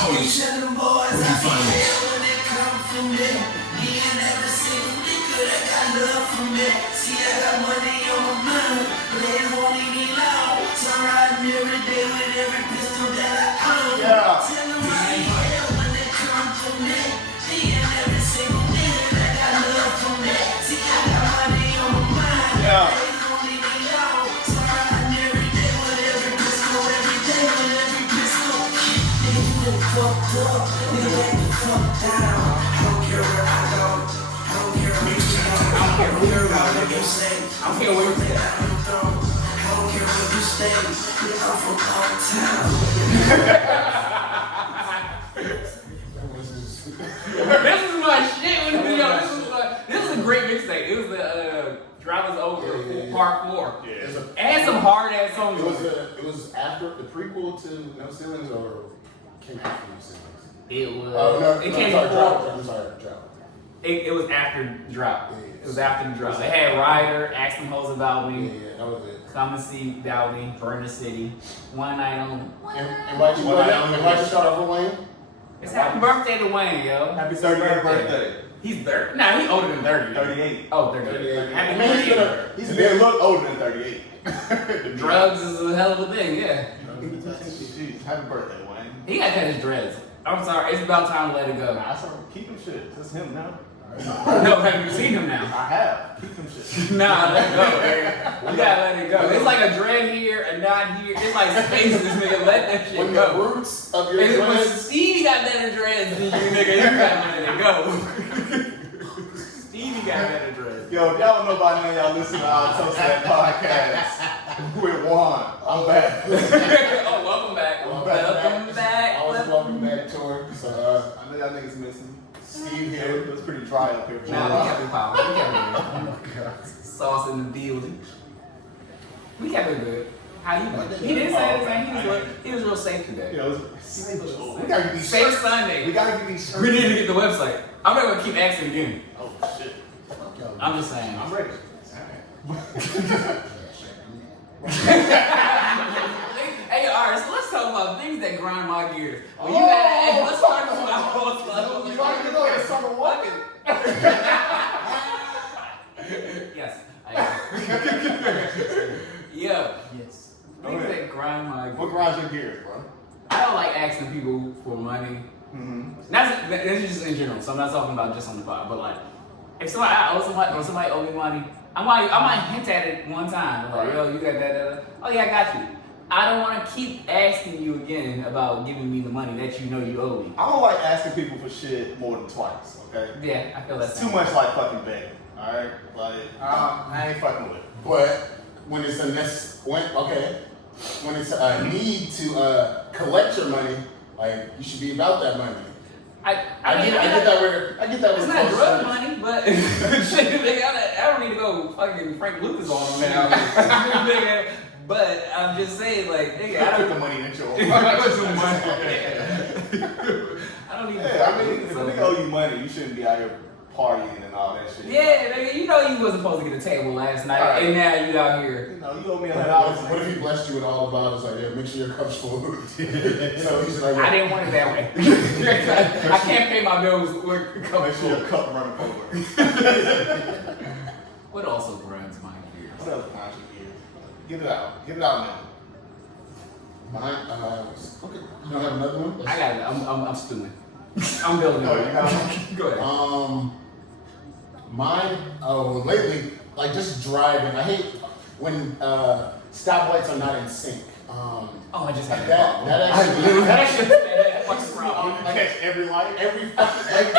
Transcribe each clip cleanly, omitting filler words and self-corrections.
Oh, you tell them boys I feel when they come from me. Me and every single nigga that got love for me. See, I got money on my mind, but they won't leave me alone. So I'm riding every day with every pistol that I own. Yeah. Tell them I feel when they come from me. Me and every single nigga that got love for me. See, I got money on my mind. Yeah. They won't leave me alone. So I'm riding every day with every pistol, every day with every pistol. Nigga, you done fucked up. Nigga, let me fuck down. I don't care where I go. I don't care where you go. I don't care what you say. I don't care where you go. I don't care where you stay. Nigga, I'm from Uptown. This is my shit. This is a great mixtape. It was the Drivers Over Part 4. Yeah. And some hard ass songs. It was after the prequel to No Ceilings or came after No Ceilings? It was. It came before. I'm sorry, Drop. It was after Drop. It was after the Drop. They had Ryder, Ask Them Hoes About Me. Yeah, that was it. Come and See Dowdy, Burn the City, One Night Only. And why'd you start off with Wayne? It's happy birthday to Wayne, yo. Happy 30th birthday. He's 30. Nah, he's older than 30. 38. Oh, 38. Happy birthday. He's a little older than 38. Drugs is a hell of a thing, yeah. Jeez, happy birthday, Wayne. He got to cut his dreads. I'm sorry, it's about time to let it go. I started keeping shit. That's him now. No, have you seen him now? I have. Keep him shit. Nah, let it go, man. You gotta let it go. It's like a dread here, a knot here. It's like space, this nigga. Let that shit when go. The roots of your dreads. When Stevie got better dreads than you, nigga, you gotta let it go. Stevie got better dreads. Yo, if y'all don't know by now, y'all listen to our Toast That podcast with Juan. I'm back. Oh, welcome back. Welcome back. Always welcome back, Tory. So, I know y'all niggas missing. Steve here. It was pretty dry up here. Nah, we kept it popping. We kept it good. Oh my God. Sauce in the building. We kept it good. How you doing? He didn't say anything. He was real safe today. You know, we gotta get these Safe Sunday. We gotta get these shirts. We need to get the website. I'm not gonna keep asking again. Oh shit. I'm just saying. I'm ready. Hey, alright, so let's talk about things that grind my gears. When you had, let's talk about you want to know the summer walking? Yes, I am. Yeah. Yes. Things that grind my gears. What grinds your gears, bro? I don't like asking people for money. Mm-hmm. That's just in general, so I'm not talking about just on the pod, but like, if somebody I owe somebody or somebody owe me money, I might hint at it one time, like, yo, you got that. Oh yeah, I got you. I don't want to keep asking you again about giving me the money that you know you owe me. I don't like asking people for shit more than twice, okay? Yeah, I feel that's too much like fucking begging, alright? Like, I ain't fucking with it. But when it's when it's a need to collect your money, like you should be about that money. I get that where it's not drug money, but shit, nigga, I don't need to go fucking Frank Lucas on them now. Nigga, but I'm just saying, like, nigga, I don't put the money in your I put some money. I don't need to. Yeah, I mean, if a nigga owe you money, you shouldn't be out here partying and all that shit. Yeah, nigga, you know you wasn't supposed to get a table last night, right. And now you out here. You know, you owe me $100. What if he blessed you with all the bottles? Like, yeah, make sure your cup's full. So he's like, I didn't want it that way. I can't pay my bills with a cup. Make sure your cup running over. What also grinds my gears? What else grinds your gears? Get it out. Get it out now. Mine, okay. You don't have another one? I got it. I'm stewing. I'm building it. Oh, you got one? Go ahead. Mine, lately, like just driving. I hate when stoplights are not in sync. I just had that actually what's the problem? You catch every light? Every fucking,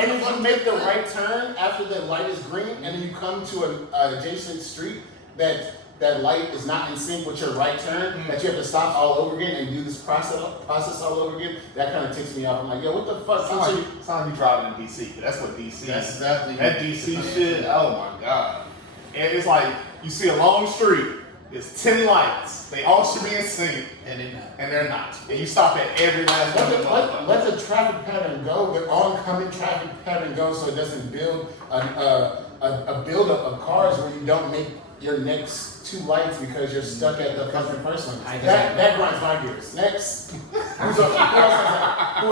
and if you make the right turn after the light is green, and then you come to an adjacent street that light is not in sync with your right turn, that you have to stop all over again and do this process all over again, that kind of ticks me off. I'm like, yo, what the fuck? Sounds like you driving in DC. That's what DC That's is. exactly that DC shit. Oh my god. And it's like you see a long street. There's 10 lights. They all should be in sync, and they're not. And you stop at every last one. Let the traffic pattern go. The oncoming traffic pattern go, so it doesn't build a buildup of cars where you don't make your next two lights because you're stuck at the fucking first one. That grinds my gears. Next. Who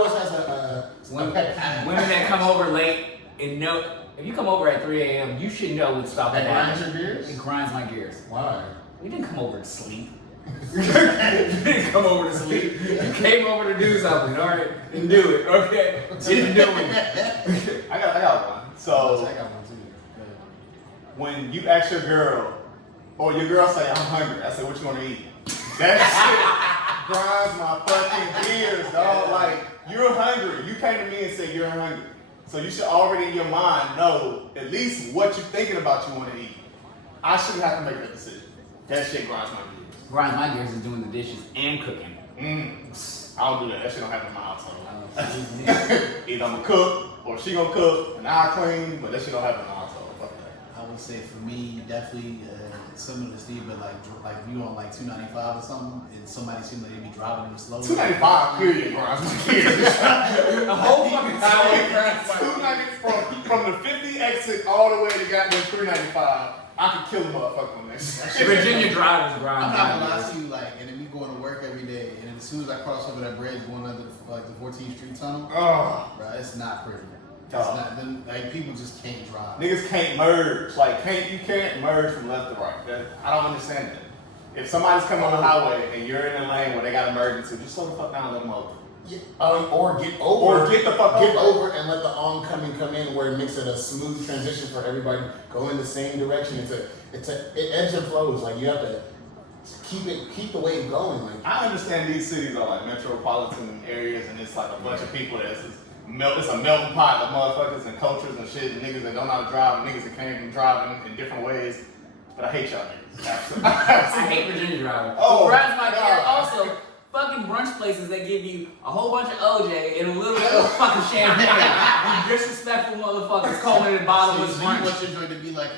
else has a Women, pet peeve? women that come over late and know if you come over at 3 a.m., you should know what's stopping That grinds your gears? It grinds my gears. Why? We didn't come over to sleep. You didn't come over to sleep. You came over to do something, all right? And do it, okay? Didn't do it. I got one. So I got one too. when you ask your girl, or your girl say, I'm hungry, I say, what you want to eat? That shit grinds my fucking gears, dog. Like, you're hungry. You came to me and said you're hungry. So you should already in your mind know at least what you're thinking about you want to eat. I shouldn't have to make that decision. That shit grinds my gears. Grinds my gears is doing the dishes and cooking. I don't do that. That shit don't happen in my household. Either I'm gonna cook or she gonna cook and I clean, but that shit don't happen in my household. Fuck that. I would say for me, definitely similar to Steve, but like if you on like 295 or something, and somebody seems like they be driving them slow. 295 period grinds my gears. The whole fucking highway grinds my gears. 290 from the 50 exit all the way to goddamn 395. I could kill a motherfucker on that shit. Virginia drivers grind I'm not my gonna lie gears. to you, like, and then we going to work every day, and then as soon as I cross over that bridge going under like the 14th Street tunnel, Oh, bro, it's not pretty. It's Dog. not. Then, like, people just can't drive. niggas can't merge. Like, you can't merge from left to right. I don't understand that. If somebody's coming on the highway and you're in a lane where they got emergency, just slow the fuck down and let them over. Yeah, or get over. Or get the fuck Get over. over and let the oncoming come in where it makes it a smooth transition for everybody. Go in the same direction. It ebbs and flows. Like you have to keep the wave going. Like I understand these cities are like metropolitan areas and it's like a bunch of people that's it's a melting pot of motherfuckers and cultures and shit and niggas that don't know how to drive and niggas that can't even drive in different ways. But I hate y'all niggas. Absolutely. I hate Virginia drivers. Oh, What grinds my God. gears also, fucking brunch places that give you a whole bunch of OJ and a little bit of fucking champagne. You disrespectful motherfuckers calling it bottomless So you brunch. want your joint to be like,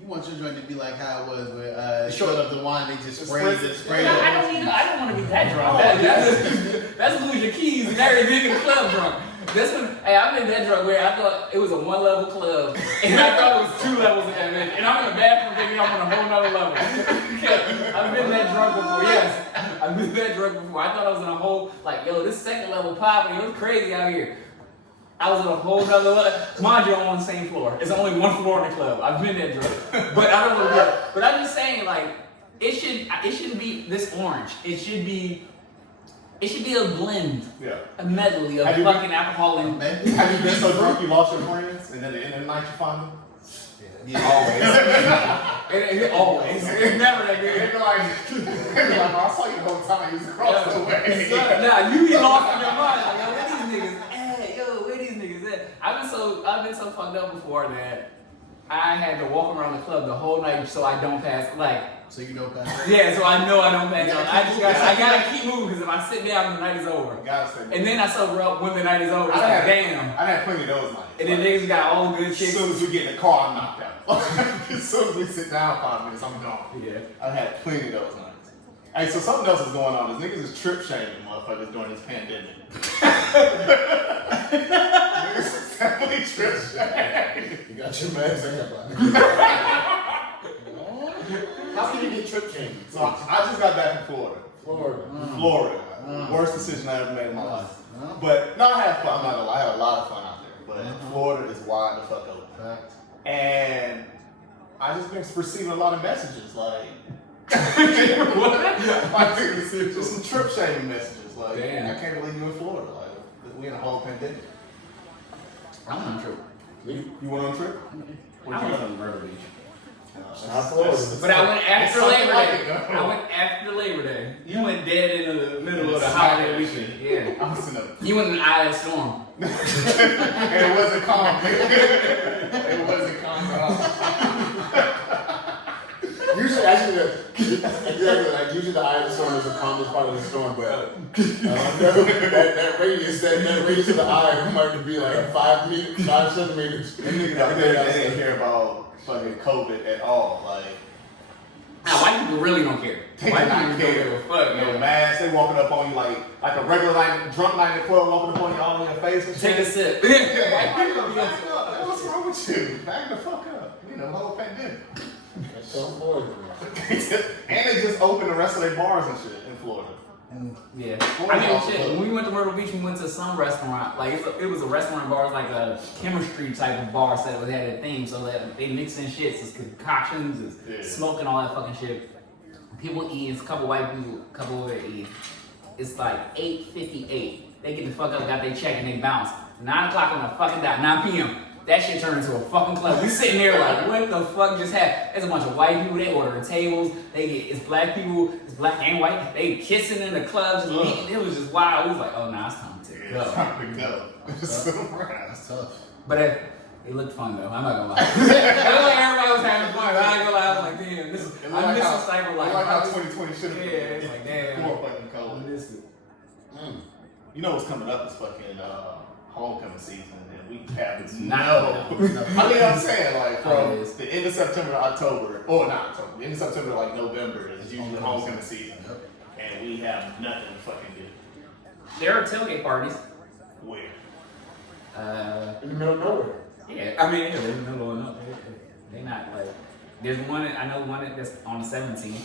you want your joint to be like how it was where they showed up the wine, they just sprayed it. I don't want to be that drunk. That's lose your keys and everything in the club drunk. This one, hey, I've been that drunk where I thought it was a 1-level club and I thought it was 2 levels in that bitch. And I'm in the bathroom thinking I'm on a whole nother level. I've been that drunk before, yes. I've been that drunk before. I thought I was in a whole, like, yo, this 2nd level poverty, it was crazy out here. I was on a whole nother level. Mind you, I'm on the same floor. It's only 1 floor in the club. I've been that drunk. But I don't want to be. But I'm just saying, like, it shouldn't be this orange. It should be a blend. Yeah. A medley of Have you fucking alcohol and Have you been so drunk you lost your friends and then at the end of the night you find them? always. Always. It's never that good. They're like, oh, I saw you the whole time. You was across the way. Nah, you be lost in your mind. Like, yo, where these niggas? Hey, yo, where these niggas at? I've been so fucked up before that I had to walk around the club the whole night so I don't pass. Like, So you know, pass. yeah, so I know I don't pass out. I gotta keep moving because if I sit down, the night is over. Gotta stay. And then I sober up when the night is over. It's I like, damn. had plenty of those nights. And then niggas got all the good As chicks. soon as we get in the car, I'm knocked out. As soon as we sit down 5 minutes, I'm gone. Yeah. I had plenty of those nights. Hey, so something else is going on. These niggas is trip shaming motherfuckers during this pandemic. Niggas is definitely trip shaming. you got your mask. I got mine. How can you get trip change? So I just got back from Florida. Florida. Worst decision I ever made in my life. But no, I had fun. I'm not gonna lie. I had a lot of fun out there. But Florida is wide the fuck open. And I just been receiving a lot of messages like just some trip shaming messages. Like, damn. I can't believe you in Florida. Like, we in a whole pandemic. I went on a trip. You went on a trip? I went on Myrtle Beach. Not Florida. But I went after It's Labor like Day. it, though. I went after Labor Day. You went dead in the middle of the holiday weekend. Yeah. I was in a You went in the eye of the storm. and it wasn't calm. It wasn't calm at all. Usually, exactly. Like usually, the eye of the storm is the calmest part of the storm, but that radius of the eye might be like 5 centimeters. Them niggas out there, they didn't care about fucking COVID at all. Like, Now, white people really don't care. they White did people not don't give care. a fuck, No man. mask, they walking up on you like a regular night, drunk night in the club, walking up on you all in your face and shit. Take a sip. Yeah, White back people up, be back up. What's wrong with you? Back the fuck up. You know, whole pandemic. That's so Florida. And they just opened the rest of their bars and shit in Florida. Yeah. I mean, shit, when we went to Myrtle Beach, we went to some restaurant. Like, it was a restaurant bar. It was like a chemistry type of bar set that had a theme. So that they mix in shits. It's concoctions, it's smoking, all that fucking shit. People eat. It's a couple white people, a couple over there eating. It's like 8:58. They get the fuck up, got their check, and they bounce. 9 o'clock on the fucking dot, 9 p.m. That shit turned into a fucking club. We sitting there like, what the fuck just happened? There's a bunch of white people, they ordering tables. It's black people, it's black and white. They kissing in the clubs and eating. It was just wild. We was like, oh, nah, it's time to go. It's time to go. That's tough. But it looked fun though. I'm not gonna lie. It looked like everybody was having fun. But I ain't gonna lie. I was like, damn, this is. I miss a cycle like. Like how 2020 should have been. Yeah, it's like damn. More fucking cold. I miss it. You know what's coming up is fucking homecoming season, and we have No. I mean, I'm saying like from the end of September to October, or not October, the end of September to like November is usually homecoming season, and we have nothing to fucking do. There are tailgate parties. Where? In the middle of nowhere. Yeah, I mean, they're in the middle of nowhere. They not like. There's one. I know one that's on the 17th.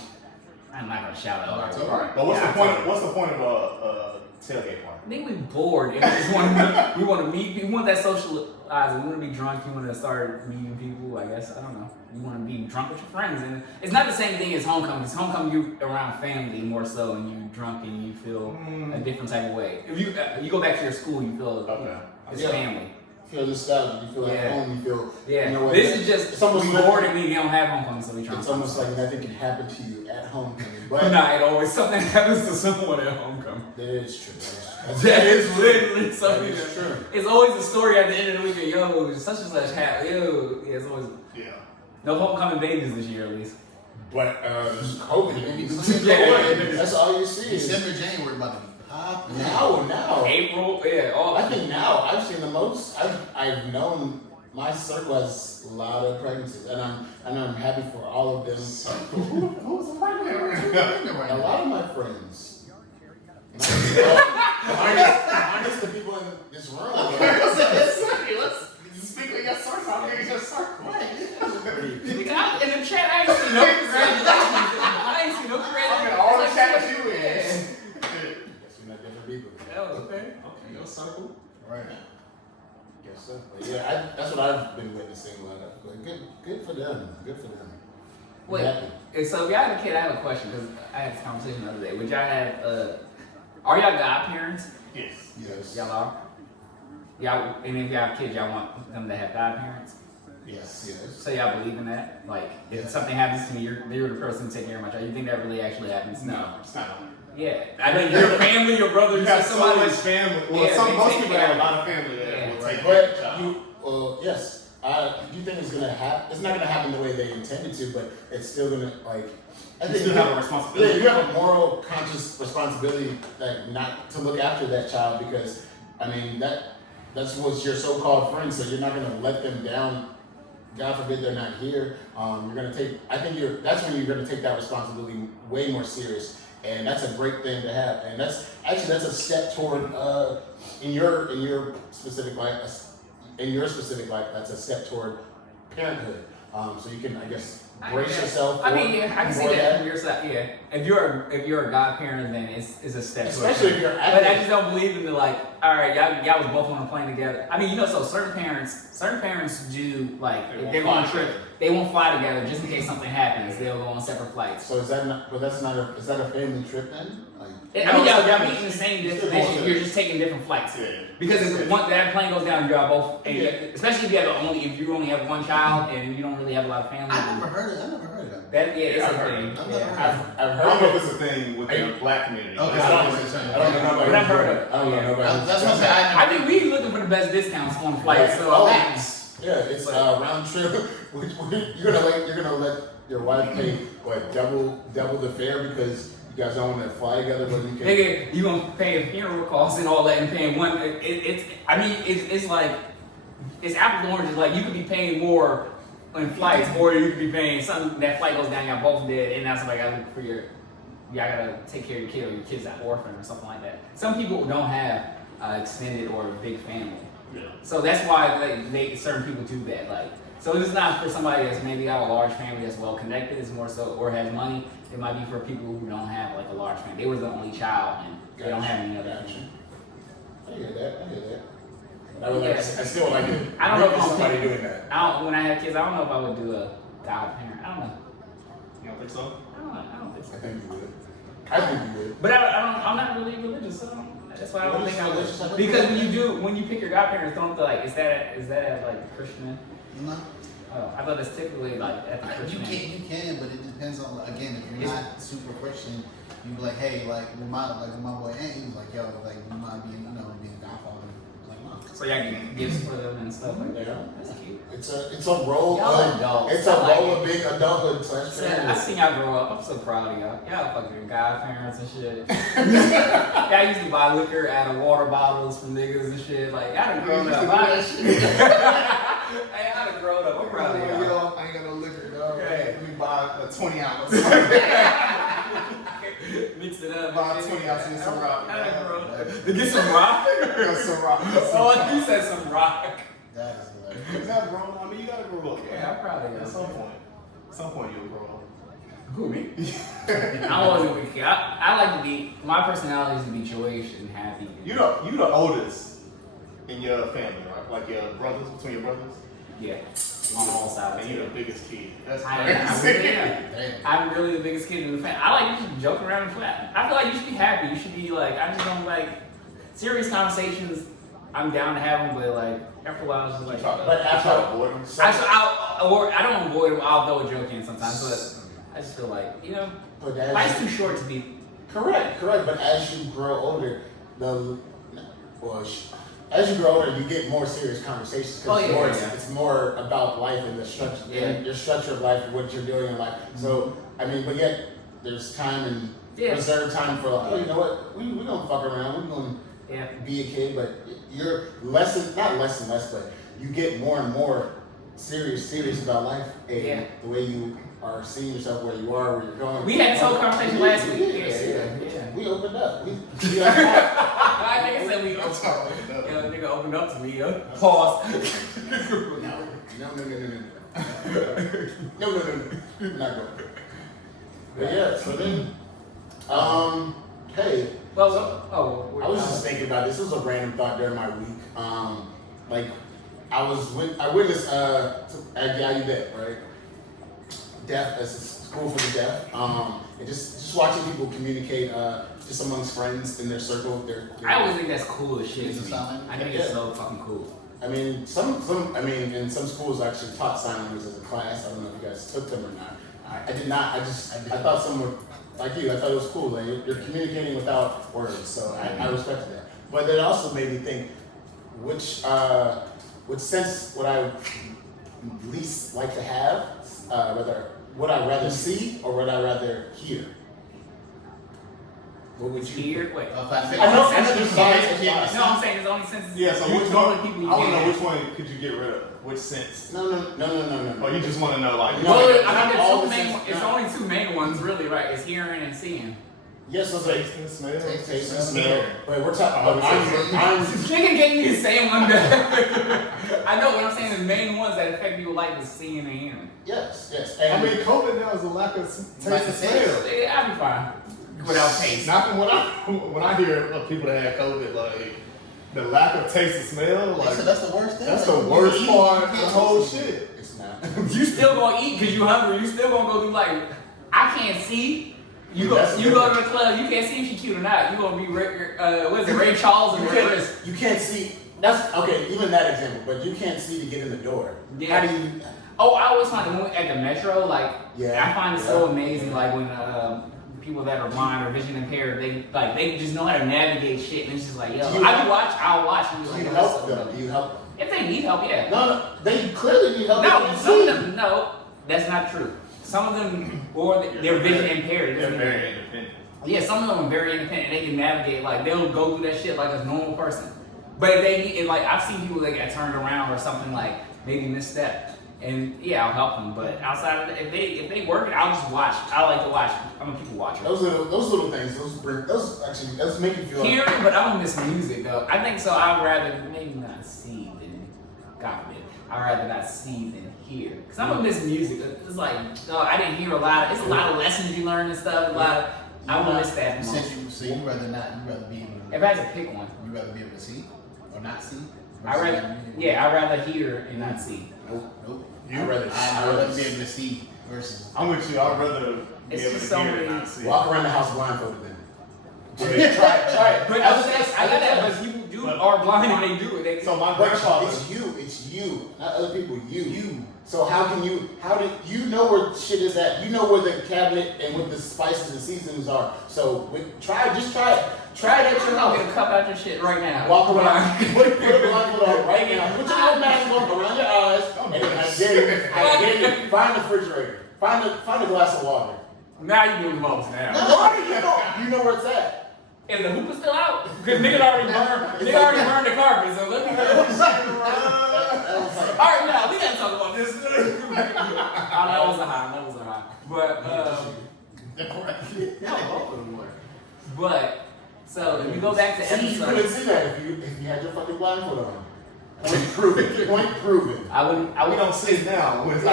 I'm not gonna shout out. But what's the point? What's the point of a tailgate party? I think we're bored and we just want to meet. We want to meet. We want that socializing. We want to be drunk. You want to start meeting people. I guess I don't know. You want to be drunk with your friends, and it's not the same thing as homecoming. It's homecoming you around family more so, and you drunk and you feel a different type of way. If you go back to your school, you feel it's family. You feel nostalgic. You feel like home. You feel you know, what, this is just it's almost we bored and we don't have homecoming, so we try. It's almost like nothing can happen to you at homecoming. But nah, it always something happens to someone at homecoming. That is true. That is literally something. That is true. It's always a story at the end of the weekend. Yo, such and such happened. Yo, yeah, it's always no homecoming babies this year at least. But COVID, that's all you see. December, January about to be popping. Now. April, all. I think now I've seen the most. I've known my circle has a lot of pregnancies, and I'm happy for all of them. Who's pregnant right A now? lot of my friends. Minus the people in this room. Let's speak with your circle. I'm getting your circle. In the chat, I ain't seen no congratulations. I ain't seen no congratulations. All the chat you in. Guess we're not different people. Oh, okay. Your circle. Right. Guess so. But yeah, that's what I've been witnessing. Like, good for them. Good for them. Wait, so if y'all had a kid, I have a question because I had this conversation the other day. Would y'all have, are y'all godparents? Yes. Y'all are? Y'all, and if y'all have kids, y'all want them to have godparents? Yes. So y'all believe in that? Like, if something happens to me, you're the person taking care of my child. You think that really actually happens? No, it's not. Yeah. I think your family, your brothers, you have so much somebody. family. Well, most people have a lot of family that will take care of the child. Yes. You think it's gonna happen? It's not gonna happen the way they intended to, but it's still gonna like. I think you still have a responsibility. Yeah, you have a moral, conscious responsibility, like not to look after that child because, I mean that's what's your so-called friend. So you're not gonna let them down. God forbid they're not here. You're gonna take. I think that's when you're gonna take that responsibility way more serious, and that's a great thing to have. And that's a step toward in your specific life. In your specific life, that's a step toward parenthood. So you can, I guess, brace yourself. I mean, I can see that from your side. Yeah, if you're a godparent, then it's a step. Especially if you're active. But I just don't believe in the like. All right, y'all was both on a plane together. I mean, so certain parents do like if they're going on a trip, they won't fly together just in case something happens. They'll go on separate flights. So is that not? But that's not is that a family trip then? Like, I mean, y'all meet in the same destination. You're just taking different flights. Yeah. Because if that plane goes down, y'all both. And especially if you only have one child and you don't really have a lot of family. I never heard of that. That it's a thing. I've never heard of it. I've I don't know heard if it's a thing with the black community. Okay. I don't know. But I've heard of it. I don't know. That's what I'm saying. I think we looking for the best discounts on flights. So it's round trip. You're gonna let your wife pay double the fare because you guys don't want to fly together, but you can. Nigga, you gonna pay funeral costs and all that and paying one. It's like it's apples and oranges. Like you could be paying more in flights, or you could be paying something that flight goes down, y'all both dead, and now somebody gotta look for y'all gotta take care of your kid or your kid's an orphan or something like that. Some people don't have extended or a big family. Yeah. So that's why certain people do that. Like, so it's not for somebody that's maybe got a large family that's well connected. It's more so or has money. it might be for people who don't have like a large family. They were the only child and they don't have any other family. I hear that. I would like. I still like it. I don't know if somebody doing that. When I had kids, I don't know if I would do a godparent. I don't know. You don't think so? I don't think so. I think you would. I think you would. But I'm not really religious, so that's why I don't think I would. Because when you pick your godparents, don't like is that at like Christian? No. Oh, I thought it's typically like at the Christian. You can, but it depends on again if you're not super Christian, you be like, hey, like with my boy Ant, he was like, yo, like you might be being a godfather. Like, no. So y'all get gifts for them and stuff like that. Yeah. That's cute. It's a role Y'all of adults. it's a role of big adulthood / I family. seen y'all grow up. I'm so proud of y'all. Y'all fucking godparents and shit. Y'all used to buy liquor out of water bottles for niggas and shit. Like, y'all done grown up. Hey, I done grown up. I'm proud of y'all. I ain't got no liquor, dog. Okay. We buy a 20 ounce. Mix it up. Buy 20 ounces of some rock. I done grown up. To get some rock? Some rock. Oh, you said some rock. That is hilarious. You gotta grow up. I mean, you gotta grow up. Yeah, I'm proud of you. At some point you'll grow up. Who, me? I'm always gonna be kid. I like to be, my personality is to be joyous and happy. You the oldest in your family, right? Like your brothers, between your brothers? Yeah, on all sides. And you're the biggest kid. That's I crazy. really am. I'm really the biggest kid in the family. I like you should joke around and flat. I feel like you should be happy. You should be like, I just don't like serious conversations. I'm down to have them, but like after a while, it's just like. But after I don't avoid them. I'll throw a joke in sometimes, but I just feel like life's too short to be. Correct. But as you grow older, as you grow older, you get more serious conversations because it's more about life and the structure, and your structure of life, and what you're doing in life. So I mean, but yet there's time and reserved time for like, oh, you know what, we don't fuck around. We're gonna be a kid, but you're not less and less, but you get more and more serious about life and the way you are seeing yourself, where you are, where you're going. We had this whole conversation last week. We opened up. I think I said we opened up. Nigga opened up to me. Pause. No. Not going. But yeah, so then, hey. I was just thinking about this. This was a random thought during my week. I witnessed at Gallaudet, right? Deaf as a school for the deaf. And just watching people communicate just amongst friends in their circle. I always think that's cool as shit. I think it's so fucking cool. I mean, in some schools actually taught sign language as a class. I don't know if you guys took them or not. I did not. I thought some were like you. I thought it was cool. Like you're communicating without words, so I respected that. But it also made me think, which sense would I least like to have? Whether would I rather see or would I rather hear? What would you hear? Wait. I'm saying there's only senses. Yeah, so which one? I want to know which one could you get rid of? Which sense? No. Or you just want to know like? It's only two main ones, really, right? It's hearing and seeing. Yes, so taste and smell. Taste and smell. Wait, we're talking about. Chicken gave me the same one. I know what I'm saying. The main ones that affect people like the seeing and hearing. Yes. And I mean, COVID now is a lack of taste and smell. I'll be fine without taste. Nothing. When I hear of people that had COVID, like the lack of taste and smell, like that's the worst thing. That's the worst part of the whole shit. It's not. You still gonna eat because you hungry. You still gonna go through like I can't see. You go to the club, you can't see if she's cute or not. You gonna be Ray Charles and Chris. You can't see. That's okay. Even that example, but you can't see to get in the door. Yeah. How do you? Oh, I always find at the metro, like I find it so amazing. Like when people that are blind or vision impaired, they just know how to navigate shit, and it's just like I'll watch. And do you help them? Do you help them? If they need help, yeah. No, they clearly need help. No, that's not true. Some of them, they're vision impaired. They're very independent. Yeah, some of them are very independent. They can navigate. Like they'll go through that shit like a normal person. But if they need, I've seen people that get turned around or something like maybe misstep, and I'll help them. But outside of that, if they work, I'll just watch. I like to watch. I'm a people watcher. Those little things. Those make you feel. Hearing, but I don't miss music though. I think so. I'd rather maybe not see than God forbid. I'd rather not see than hear. Because I'm gonna miss music. It's like, no, I didn't hear a lot. It's a lot of lessons you learn and stuff. I would miss that the most. So you rather not? You rather be able to? If I had to pick one, You rather be able to see or not see? I'd rather hear and not see. Nope. I'd rather I'd rather be able to see versus. I'm with you. I'd rather be It's able just to so hear many- and not see. Walk around the house blindfolded then. Try it. But I got that, but people are blind and they do it. So my But grandfather. it's you, not other people, you. So how do you know where shit is at? You know where the cabinet and what the spices and seasonings are. So try it. Try it at your I'm house. gonna cup out your shit right now. Walk around, put a blindfold on right now. Put your little mask on around your eyes, and I dare you, find the refrigerator. Find a glass of water. Now you doing the most now. Water, you know where it's at. Is the hoop still out? Because niggas already burned the carpet, so let me know. Alright, now we gotta talk about this. That was a high. But both of them were. But so if we go back to See, you couldn't episode, see that if you had your fucking blindfold on. Point proven. We don't see it now. I just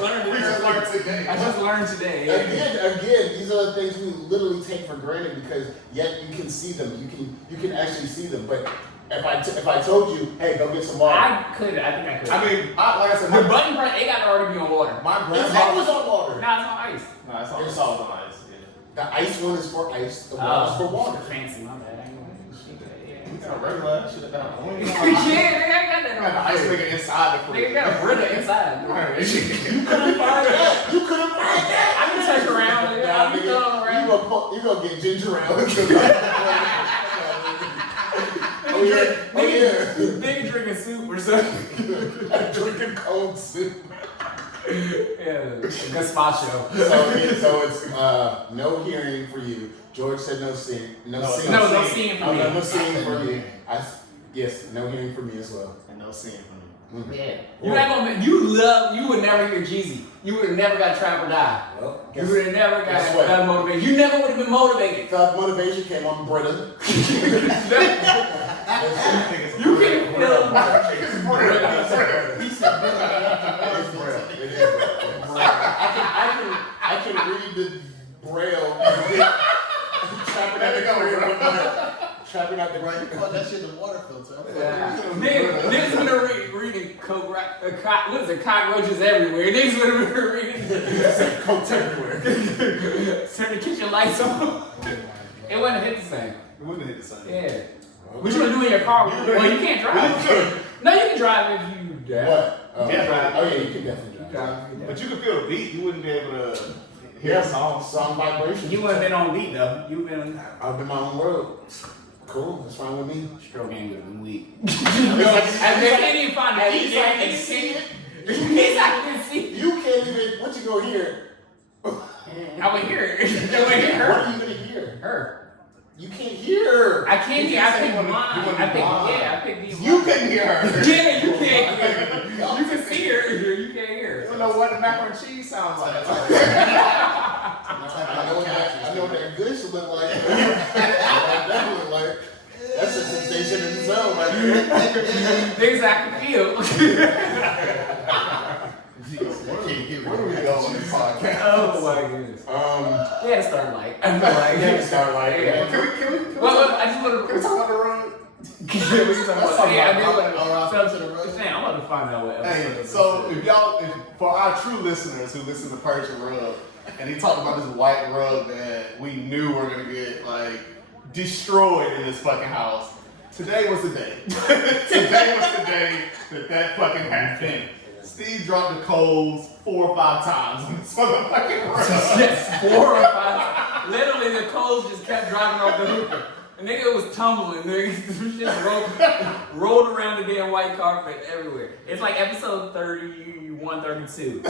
learned it. We just learned today. I just learned today. Yeah. Again, these are the things we literally take for granted because yet you can see them. You can actually see them. But if I told you, hey, go get some water. I think I could. I mean, like I said, the button press, it got to already be on water. my It's grandfather. always on water. Nah, it's on ice. No, it's always on ice. Yeah. The ice one is for ice. The water is for water. Fancy, my bad. I ain't gonna shit that. You got a regular ass shit about Yeah, nigga, I got got the that. ice maker inside the Nigga fridge. got a Brita inside. You couldn't find that. You couldn't find that. I can touch around with it. Nah, I be throwing nigga, around. you gonna get ginger ale. Oh yeah. Nigga drinking soup or something. Drinking cold soup. Yeah, that's my show. So it's no hearing for you. George said no seeing. No seeing. No seeing for me. No seeing for me. Yes, no hearing for me as well. And no seeing for me. Yeah. You're not gonna. You would never hear Jeezy. You would have never got Trap or Die. Well, You would have never guess what? got motivated. You never would have been motivated. Thought motivation came on Brita. You can feel. He said I can read the braille. Trapping out the Right, you call that shit the water filter. Niggas would have reading cockroaches everywhere. Niggas would have been reading coats everywhere. turn the kitchen lights on. It wouldn't hit the same. It wouldn't hit the sun. Yeah. What you gonna do in your car? Well, you can't drive. No, you can drive if you drive. What? Oh, Yeah, right. oh yeah, you can definitely drive. But you can feel the beat. You wouldn't be able to hear a song. Song vibration. You wouldn't been on beat though. You've been I've been my own world. Cool, that's fine with me. stroke game would have been weak. It's I can't even find the At beat. least I can see it. I can see. You can't even. What you gonna hear? I would hear it. I would hear What her. are you gonna hear? Her. You can't hear. I can't hear. I picked You mine. wouldn't I picked. blind. Yeah, I picked these. You can hear her. Yeah, you can't hear her. You can see her. You can't hear You her. don't know what the macaroni and cheese sounds like. I know what that good should look like. That look like. That's a sensation in its own, right there. Things I can feel. Where do we go on this podcast? Oh my goodness. We had to start like. I feel like. Yeah, start like. Yeah. Can we Well, I just want can we to. talk about the road? We can talk about. Yeah, I do want to the to. road. I'm about to find out what Hey, episode. so if for our true listeners who listen to Persian Rug, and he talked about this white rug that we knew were gonna get like destroyed in this fucking house. Today was the day. Today was the day that fucking happened. Steve dropped the coals 4 or 5 times on this motherfucking rug. Yes, 4 or 5. Literally, the coals just kept driving off the hookah. The nigga was tumbling. Nigga just rolled around the damn white carpet everywhere. It's like episode 31, 32.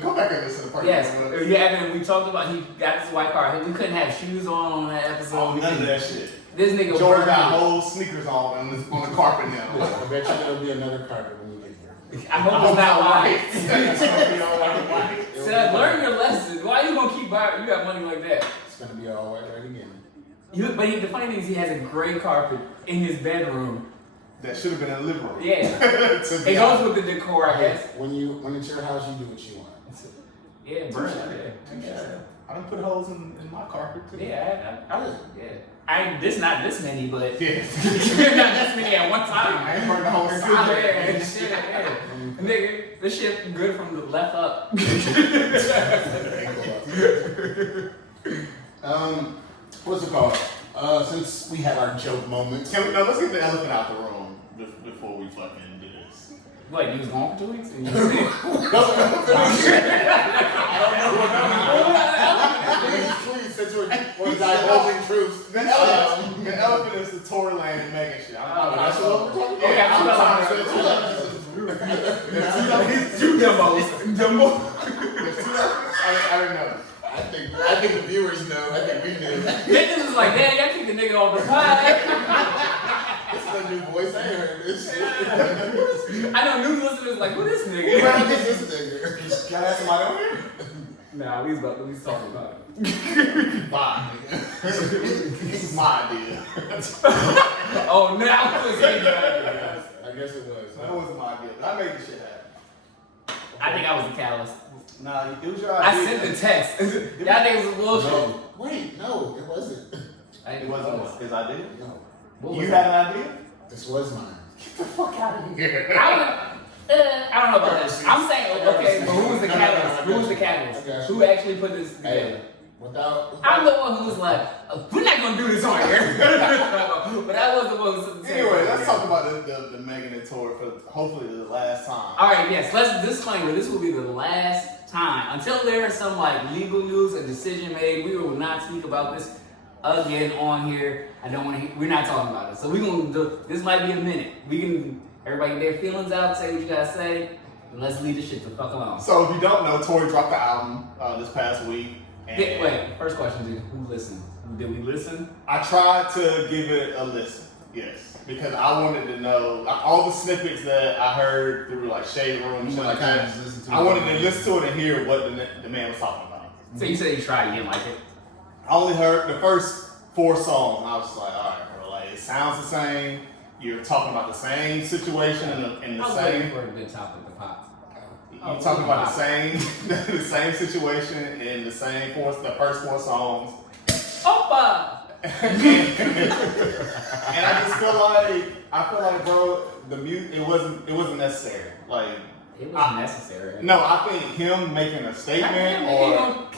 Go back and listen to Persian Yes, Rug. yeah. And we talked about he got this white car. We couldn't have shoes on that episode. Oh, none of that shit. This nigga George got working. whole sneakers on the carpet now. I bet you there'll be another carpet when we get here. I hope it's not white. It's gonna be all white. Said, learn your lessons. Why you gonna keep buying? You got money like that. It's gonna be all white right again. But the funny thing is, he has a gray carpet in his bedroom that should have been in the living room. Yeah. To It be goes honest. with the decor, I guess. When it's your house, you do what you want. Yeah, burn it. Yeah. I done put holes in my carpet too. Yeah, I ain't this not this many, but Yeah. not this many at one time. I ain't burned the whole Yeah, city. shit, yeah. Nigga, this shit good from the left up. What's it called? Since we had our joke moments. Let's get the elephant out the room before we fucking do this. What, you was gone for 2 weeks? And you was sick? Please, since we're divulging truths. The elephant is the Tory, Lanez, and Megan shit. That's what we're talking about. Yeah, I'm I'm talking about He's two dumbos. There's two elephants? I didn't know. I think the viewers know. I think we knew. Niggas was like, damn, y'all kicked the nigga off the pod. This is a new voice. I ain't heard this. I know new listeners like, who this Who nigga? around this nigga? Can I have somebody on here? Nah, we was talking about it. Bye. This is my idea. Oh, now it's I guess it was. That wasn't my idea, but I made this shit happen. I think I was the catalyst. Nah, it was your I idea. sent the text. Y'all niggas was bullshit. No. Wait, no, it wasn't. I It wasn't his idea? No, What You was had an idea? this was mine. Get the fuck out of here. I don't know about this. I'm saying, okay, but who was the catalyst? Who was the catalyst? Okay. Who actually put this together? Hey, without I'm the one who was like, we're not gonna do this on here. But I was the one who said, Anyway, let's talk about the Megan and Tory for hopefully the last time. All right, yes. Let's disclaimer. This will be the last time until there is some like legal news, a decision made. We will not speak about this again on here. I don't want to. We're not talking about it. So we're gonna do. This might be a minute. We can. Everybody get their feelings out. Say what you gotta say. And let's leave this shit the fuck alone. So if you don't know, Tory dropped the album this past week. And Wait. First question, dude. Who listened? Did we listen? I tried to give it a listen, yes, because I wanted to know all the snippets that I heard through like Shade Room, shit like that. I wanted to listen to it and hear what the man was talking about. So you said you tried. You didn't like it. I only heard the first 4 songs, and I was just like, all right, bro, like it sounds the same. You're talking about the same situation and I the was same. waiting for a good topic to pop. You're talking about the same situation in the first 4 songs. Opa! And I just feel like, bro, the music it wasn't necessary. Like It was necessary. no, I think him making a statement or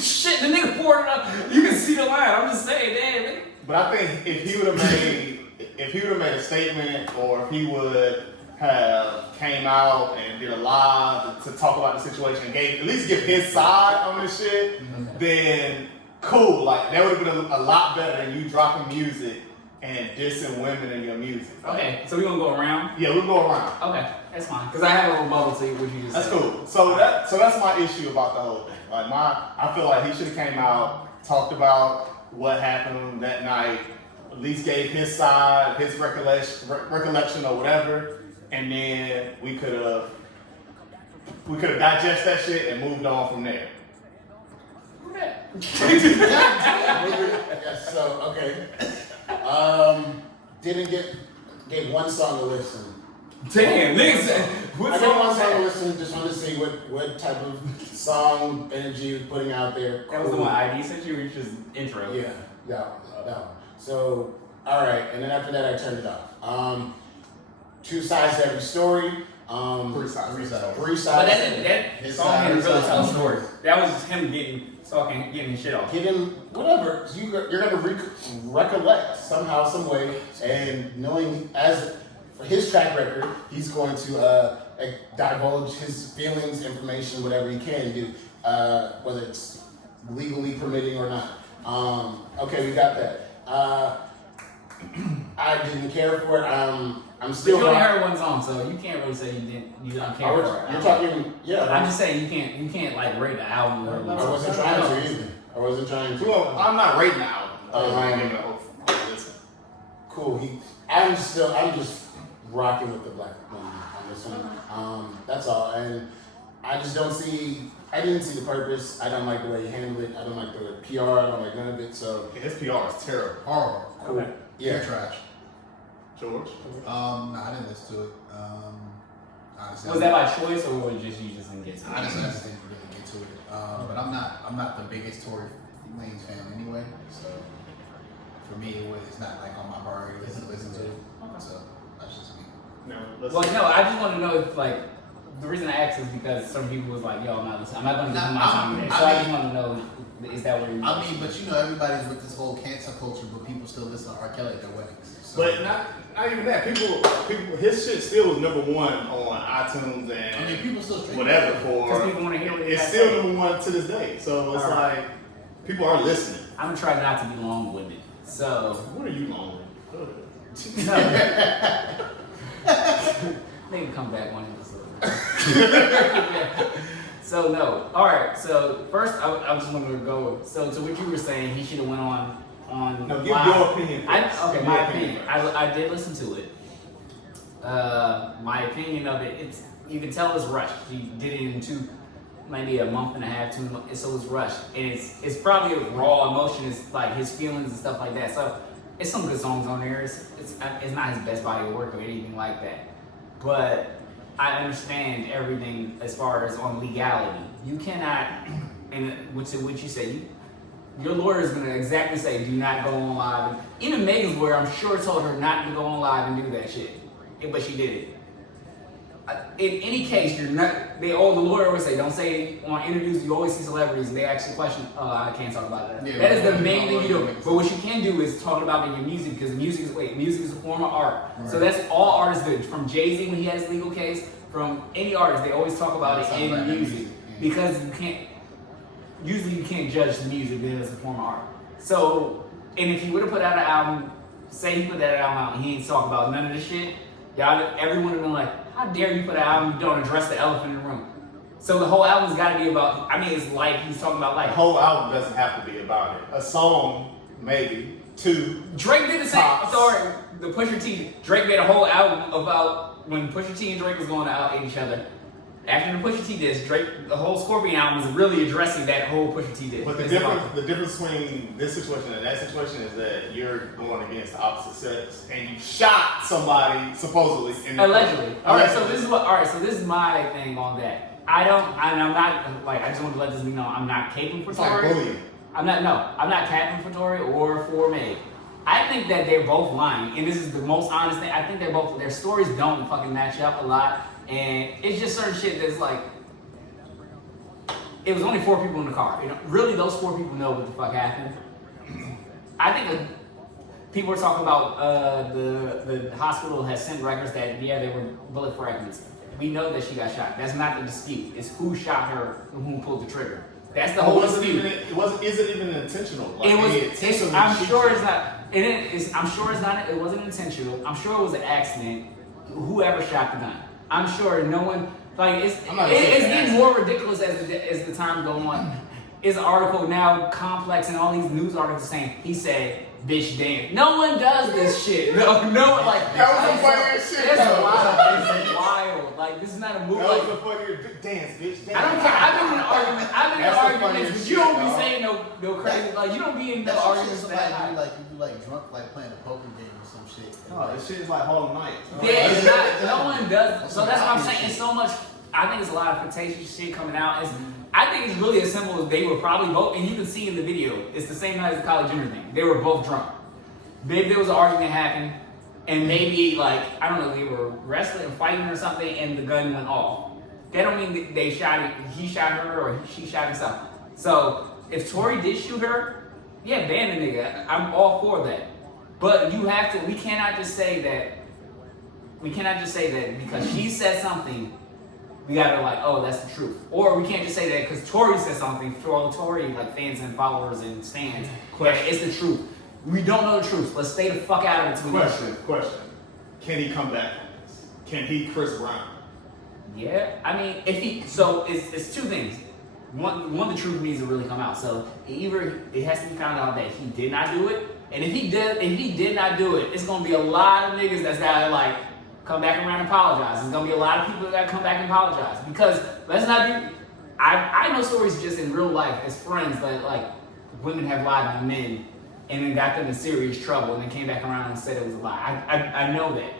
Shit, the nigga poured it up. You can see the line. I'm just saying, damn, nigga. but I think if he would have made a statement or if he would have came out and did a live to talk about the situation and at least give his side on this shit, then cool. Like that would have been a lot better than you dropping music and dissing women in your music. Okay, so we gonna go around? Yeah, we'll go around. Okay, that's fine. Because I have a rebuttal to what you just That's said. cool. So that's my issue about the whole thing. Like I feel like he should have came out, talked about what happened that night, at least gave his side, his recollection or whatever, and then we could have digested that shit and moved on from there. Yes, so okay. Gave one song to listen. Damn, niggas. I gave one song to listen. Just wanted to see what type of song energy he was putting out there. That was the one ID sent you, or you just intro? Yeah, that one. So all right, and then after that I turned it off. 2 sides to every story. 3 sides. 3 sides. But that His song side, didn't his really side. tell a story. That was just him getting his shit off. Get him whatever. You're gonna recollect somehow, some way, and knowing as for his track record, he's going to divulge his feelings, information, whatever he can do, whether it's legally permitting or not. Okay, we got that. I didn't care for it. I'm But still. you only heard one song, so you can't really say you don't care for it. You're talking, yeah. I'm just saying you can't like rate the album. Or I wasn't trying to either. I wasn't trying to. Well, I'm not rating the album. I ain't even listen. Cool. I'm just rocking with the black woman on this one. That's all. And I didn't see the purpose. I don't like the way he handled it. I don't like the PR. I don't like none of it. So His PR is terrible. Horrible. cool. Okay. Yeah. Trash. George? I didn't listen to it. Honestly, Was that by choice or was it just you just didn't get to it? Honestly, I just didn't really get to it. But I'm not the biggest Tory Lanez fan anyway. So for me, it's not like on my priority list to listen to. So that's just me. No. I just want to know if like the reason I asked is because some people was like, yo, I'm not listening. I'm not going to give my time today. So I just want to know, is that where you're I mean, but everybody's with this whole cancel culture, but people still listen to R. Kelly at their weddings. So. But not even that. People, his shit still was number one on iTunes and I mean, people still stream whatever Because for. people want to hear what It's you still say. number one to this day. So it's like people are listening. I'm going to try not to be long-winded. So, What are you on? they can come back one episode. So no. All right. So first, I just wanted to go. So to what you were saying, he should have went on. No, give live. your opinion first. Okay, Give my your opinion. first. I did listen to it. My opinion of it, it's you can tell it's rushed. He did it in maybe a month and a half, 2 months. So it's rushed, and it's probably a raw emotion. It's like his feelings and stuff like that. So it's some good songs on there. It's not his best body of work or anything like that, but I understand everything as far as on legality. You cannot, and what you say, your lawyer is going to exactly say, do not go on live. Even Megan's lawyer, I'm sure, told her not to go on live and do that shit, but she did it. In any case, you're not. The lawyer would say, don't say on interviews. You always see celebrities, and they ask the question, I can't talk about that. Yeah, that is the main thing you do. makes But what you can do is talk about in your music, because music is a form of art. Right. So that's all artists do. From Jay-Z when he had his legal case, from any artist, they always talk about it in music. Because you can't. Usually you can't judge the music because it's a form of art. So, and if he would have put out an album, say he put that album out and he ain't talk about none of this shit, everyone would have been like, how dare you put an album you don't address the elephant in the room? So the whole album's got to be about, it's like he's talking about life. The whole album doesn't have to be about it. A song, maybe, two. Drake did the same. Tops. Sorry, the Pusha T. Drake made a whole album about when Pusha T and Drake was going out at each other. After the Pusha T diss, Drake, the whole Scorpion album was really addressing that whole Pusha T diss. But the difference between this situation and that situation is that you're going against the opposite sex and you shot somebody supposedly. Allegedly. So this is my thing on that. I'm not like, I just want to let this be known, I'm not caping for Tory. I'm not capping for Tory or for Meg. I think that they're both lying, and this is the most honest thing. I think their stories don't fucking match up a lot. And it's just certain shit that's like, it was only 4 people in the car. Really, those 4 people know what the fuck happened. I think people were talking about the hospital has sent records that, they were bullet fragments. We know that she got shot. That's not the dispute. It's who shot her and who pulled the trigger. That's the whole dispute. Is it even intentional? Like, I'm sure it's not. I'm sure it's not. It wasn't intentional. I'm sure it was an accident. Whoever shot the gun. I'm sure no one, like, it's getting more ridiculous as the time goes on. Is an article now complex and all these news articles are saying, he said, bitch damn. No one does this shit. No one, like, that was the funniest shit. That's wild. It's wild. Like, this is not a movie. That was the funniest dance, bitch damn. I don't care. I've been in arguments, but you don't be dog. saying no crazy, like, you don't be in no arguments that high. You like drunk, like playing a poker game or some shit. No, this shit is like Harlem Nights. Yeah, it's not. No one does. So that's what I'm saying. It's so much. I think it's a lot of fictitious shit coming out. I think it's really as simple as they were probably both, and you can see in the video, it's the same night as the Kylie Jenner thing. They were both drunk. Maybe there was an argument happened, and maybe, like, I don't know, they were wrestling or fighting or something, and the gun went off. That don't mean they shot it. He shot her or she shot himself. So if Tory did shoot her, yeah, ban the nigga. I'm all for that. But we cannot just say that because she said something, we gotta like, oh, that's the truth. Or we can't just say that because Tory said something, for all Tory, like, fans and followers and stands, it's the truth. We don't know the truth. Let's stay the fuck out of it. Question. Can he come back from this? Can he Chris Brown? Yeah, I mean, it's 2 things. One, the truth needs to really come out. So either it has to be found out that he did not do it, and if he did not do it, it's gonna be a lot of niggas that's gotta, like, come back around and apologize. There's gonna be a lot of people that gotta come back and apologize, because let's not be. I know stories just in real life as friends that, like, women have lied on men and then got them in serious trouble, and then came back around and said it was a lie. I know that,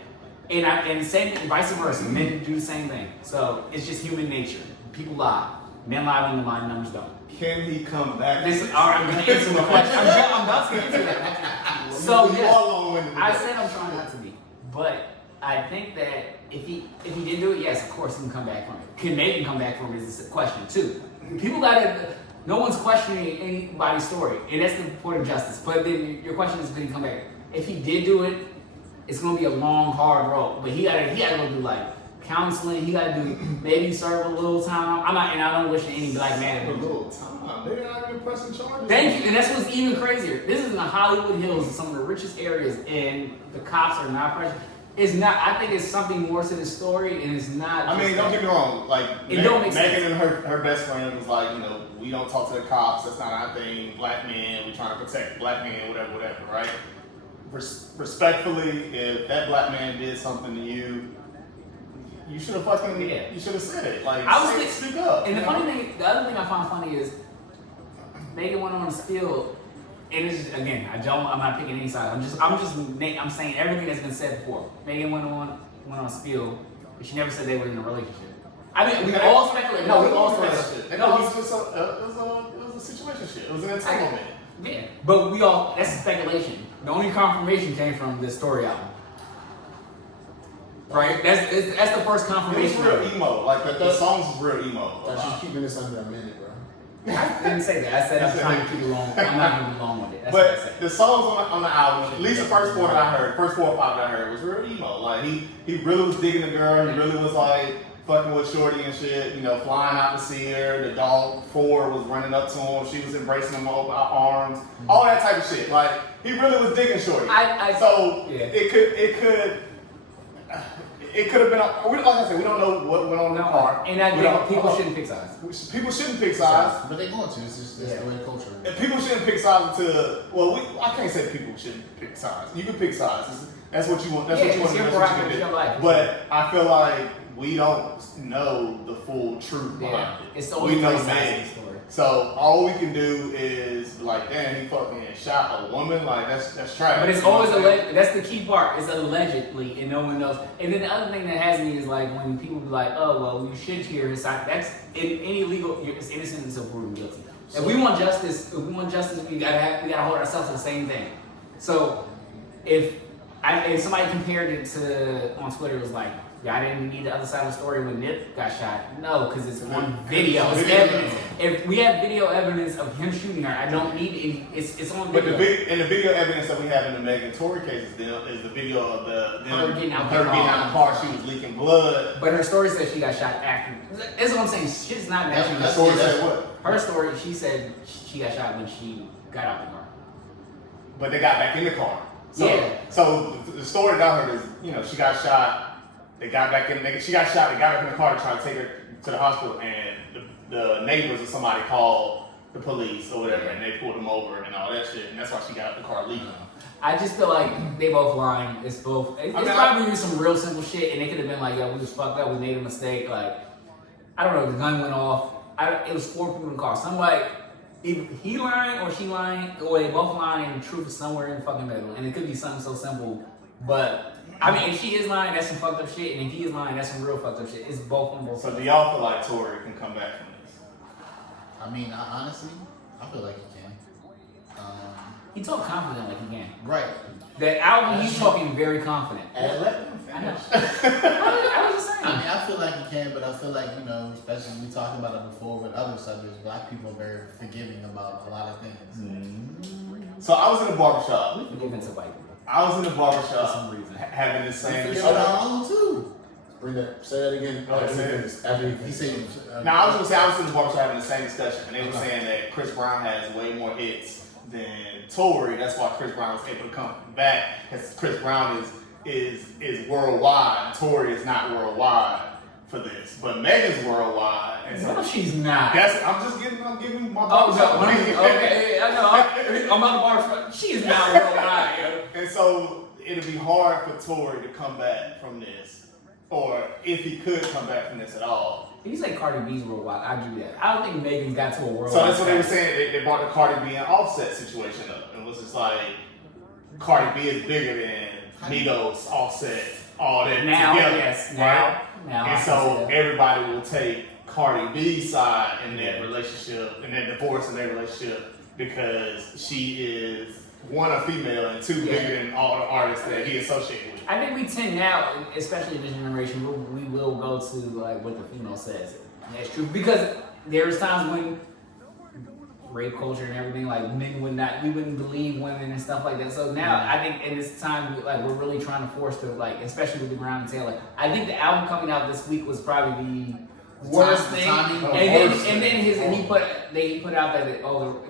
and same vice versa. Men do the same thing. So it's just human nature. People lie. Men lie when the line numbers don't. Can he come back? Listen, all right, I'm going to answer the question. I'm about to get to that. So you yes, are long-winded with I that. said I'm trying not to be, but I think that if he did do it, yes, of course he can come back from it. Can Megan come back from it is a question too. People gotta. No one's questioning anybody's story, and that's the point of justice. But then your question is, can he come back? If he did do it, it's gonna be a long, hard road. But he gotta go do like counseling. He gotta do maybe serve a little time. And I don't wish any black man A to do little time. They're not even pressing charges. Thank you, and that's what's even crazier. This is in the Hollywood Hills, some of the richest areas, and the cops are not pressing. It's not. I think it's something more to the story, and it's not. I mean, don't get me wrong. Like, don't make sense. Megan and her best friend was like, we don't talk to the cops. That's not our thing. Black men, we trying to protect black men, whatever, right? Respectfully, if that black man did something to you, you should have you should have said it. Like, speak up. And the other thing I find funny is Megan went on a spiel, and it's just, again, I'm not picking any side. I'm saying everything that's been said before. Megan went on a spiel, but she never said they were in a relationship. I mean, we all speculate. No, we all speculate. No, it was a situation shit. It was an entanglement. Yeah, but that's speculation. The only confirmation came from this Tory album. Right? That's the first confirmation. It's real emo. Like, the songs is real emo. She's keeping this under a minute, bro. I didn't say that. I said I'm trying to keep it long. I'm not going to be long with it. That's but what I said. the songs on the album, at least the first 4 or 5 that I heard, was real emo. Like, he really was digging the girl. He really was like fucking with Shorty and shit. Flying out to see her. The dog 4 was running up to him. She was embracing him with open arms. All that type of shit. Like, he really was digging Shorty. It could have been. Like I said, we don't know what went on in the car. And people shouldn't pick sides. People shouldn't pick sides. But they're going to. It's just the way the culture is. And people shouldn't pick sides until. I can't say people shouldn't pick sides. You can pick sides. That's what you want. That's what you want to do. That's what you can do. But I feel like we don't know the full truth behind it. It's always we know Meg. So all we can do is like, damn, he fucking shot a woman. Like that's trash. But it's always that's the key part. It's allegedly, and no one knows. And then the other thing that has me is like when people be like, oh well, you should hear his side. That's in any legal. It's innocent until proven guilty. If we want justice, we gotta hold ourselves to the same thing. So if somebody compared it to on Twitter, it was like, y'all didn't need the other side of the story when Nip got shot. No, because it's on video. It's evidence. If we have video evidence of him shooting her, I don't need any. It's on video. But the video evidence that we have in the Megan Tory case is the video of her getting out the car. She was leaking blood. But her story said she got shot after. That's what I'm saying. Shit's not matching. The story said what? Her story, she said she got shot when she got out the car. But they got back in the car. So, yeah. So the story that I heard is, she got shot. They got back in. She got shot. They got back in the car to try to take her to the hospital, and the neighbors or somebody called the police or whatever, and they pulled them over and all that shit, and that's why she got out the car leaving. I just feel like they both lying. It's both. It's probably some real simple shit, and they could have been like, "Yo, we was fucked up. We made a mistake." Like, I don't know. The gun went off. It was 4 people in the car. Somebody, either he lying or she lying, or they both lying, and the truth is somewhere in the fucking middle. And it could be something so simple, but. I mean, if she is lying, that's some fucked up shit, and if he is lying, that's some real fucked up shit. It's both on both sides. So do y'all feel like Tory can come back from this? I mean, honestly, I feel like he can. He talk confident like he can. Right. That album, he's talking very confident. And let him I know. finish. I was just saying. I mean, I feel like he can, but I feel like, especially we talked about it before with other subjects, black people are very forgiving about a lot of things. So I was in a barbershop. We forgive it to white people. I was in the barbershop For some reason. having this same Forgive discussion. our own too. Say that again. After He said, Now I was gonna say I was in the barbershop having the same discussion, and they were saying that Chris Brown has way more hits than Tory. That's why Chris Brown was able to come back, because Chris Brown is worldwide. Tory is not worldwide for this, but Megan's worldwide. And so No, she's not. I'm giving my Oh, barbershop. no. Okay, I know. I'm on the bar. She is not worldwide. And so it'd be hard for Tory to come back from this, or if he could come back from this at all. You say Cardi B's worldwide. I do that. I don't think Megan's got to a worldwide. So that's what they were saying. They brought the Cardi B and Offset situation up, and was just like Cardi B is bigger than Migos, Offset, all that Now, together, yes, right? now I And can so see that. everybody will take Cardi B's side in that relationship, in that divorce in their relationship, because she is one, a female, and two, bigger than all the artists that he associated with. I think we tend now, especially in this generation, we will go to like what the female says. And that's true because there's times when rape culture and everything, like men we wouldn't believe women and stuff like that. So now I think in this time, we're really trying to force to like, especially with the Brown and Taylor. I think the album coming out this week was probably the worst thing. And then he put out that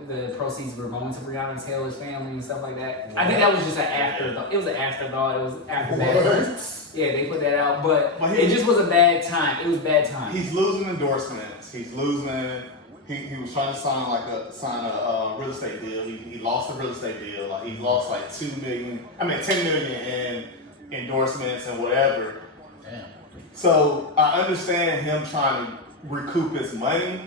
the proceeds were going to Breonna and Taylor's family and stuff like that. I think that was just an afterthought. It was an afterthought. It was after that. Yeah, they put that out, but it just was a bad time. It was bad time. He's losing endorsements. He's losing. He was trying to sign a real estate deal. He lost a real estate deal. Like he lost like 10 million in endorsements and whatever. Damn. So I understand him trying to recoup his money,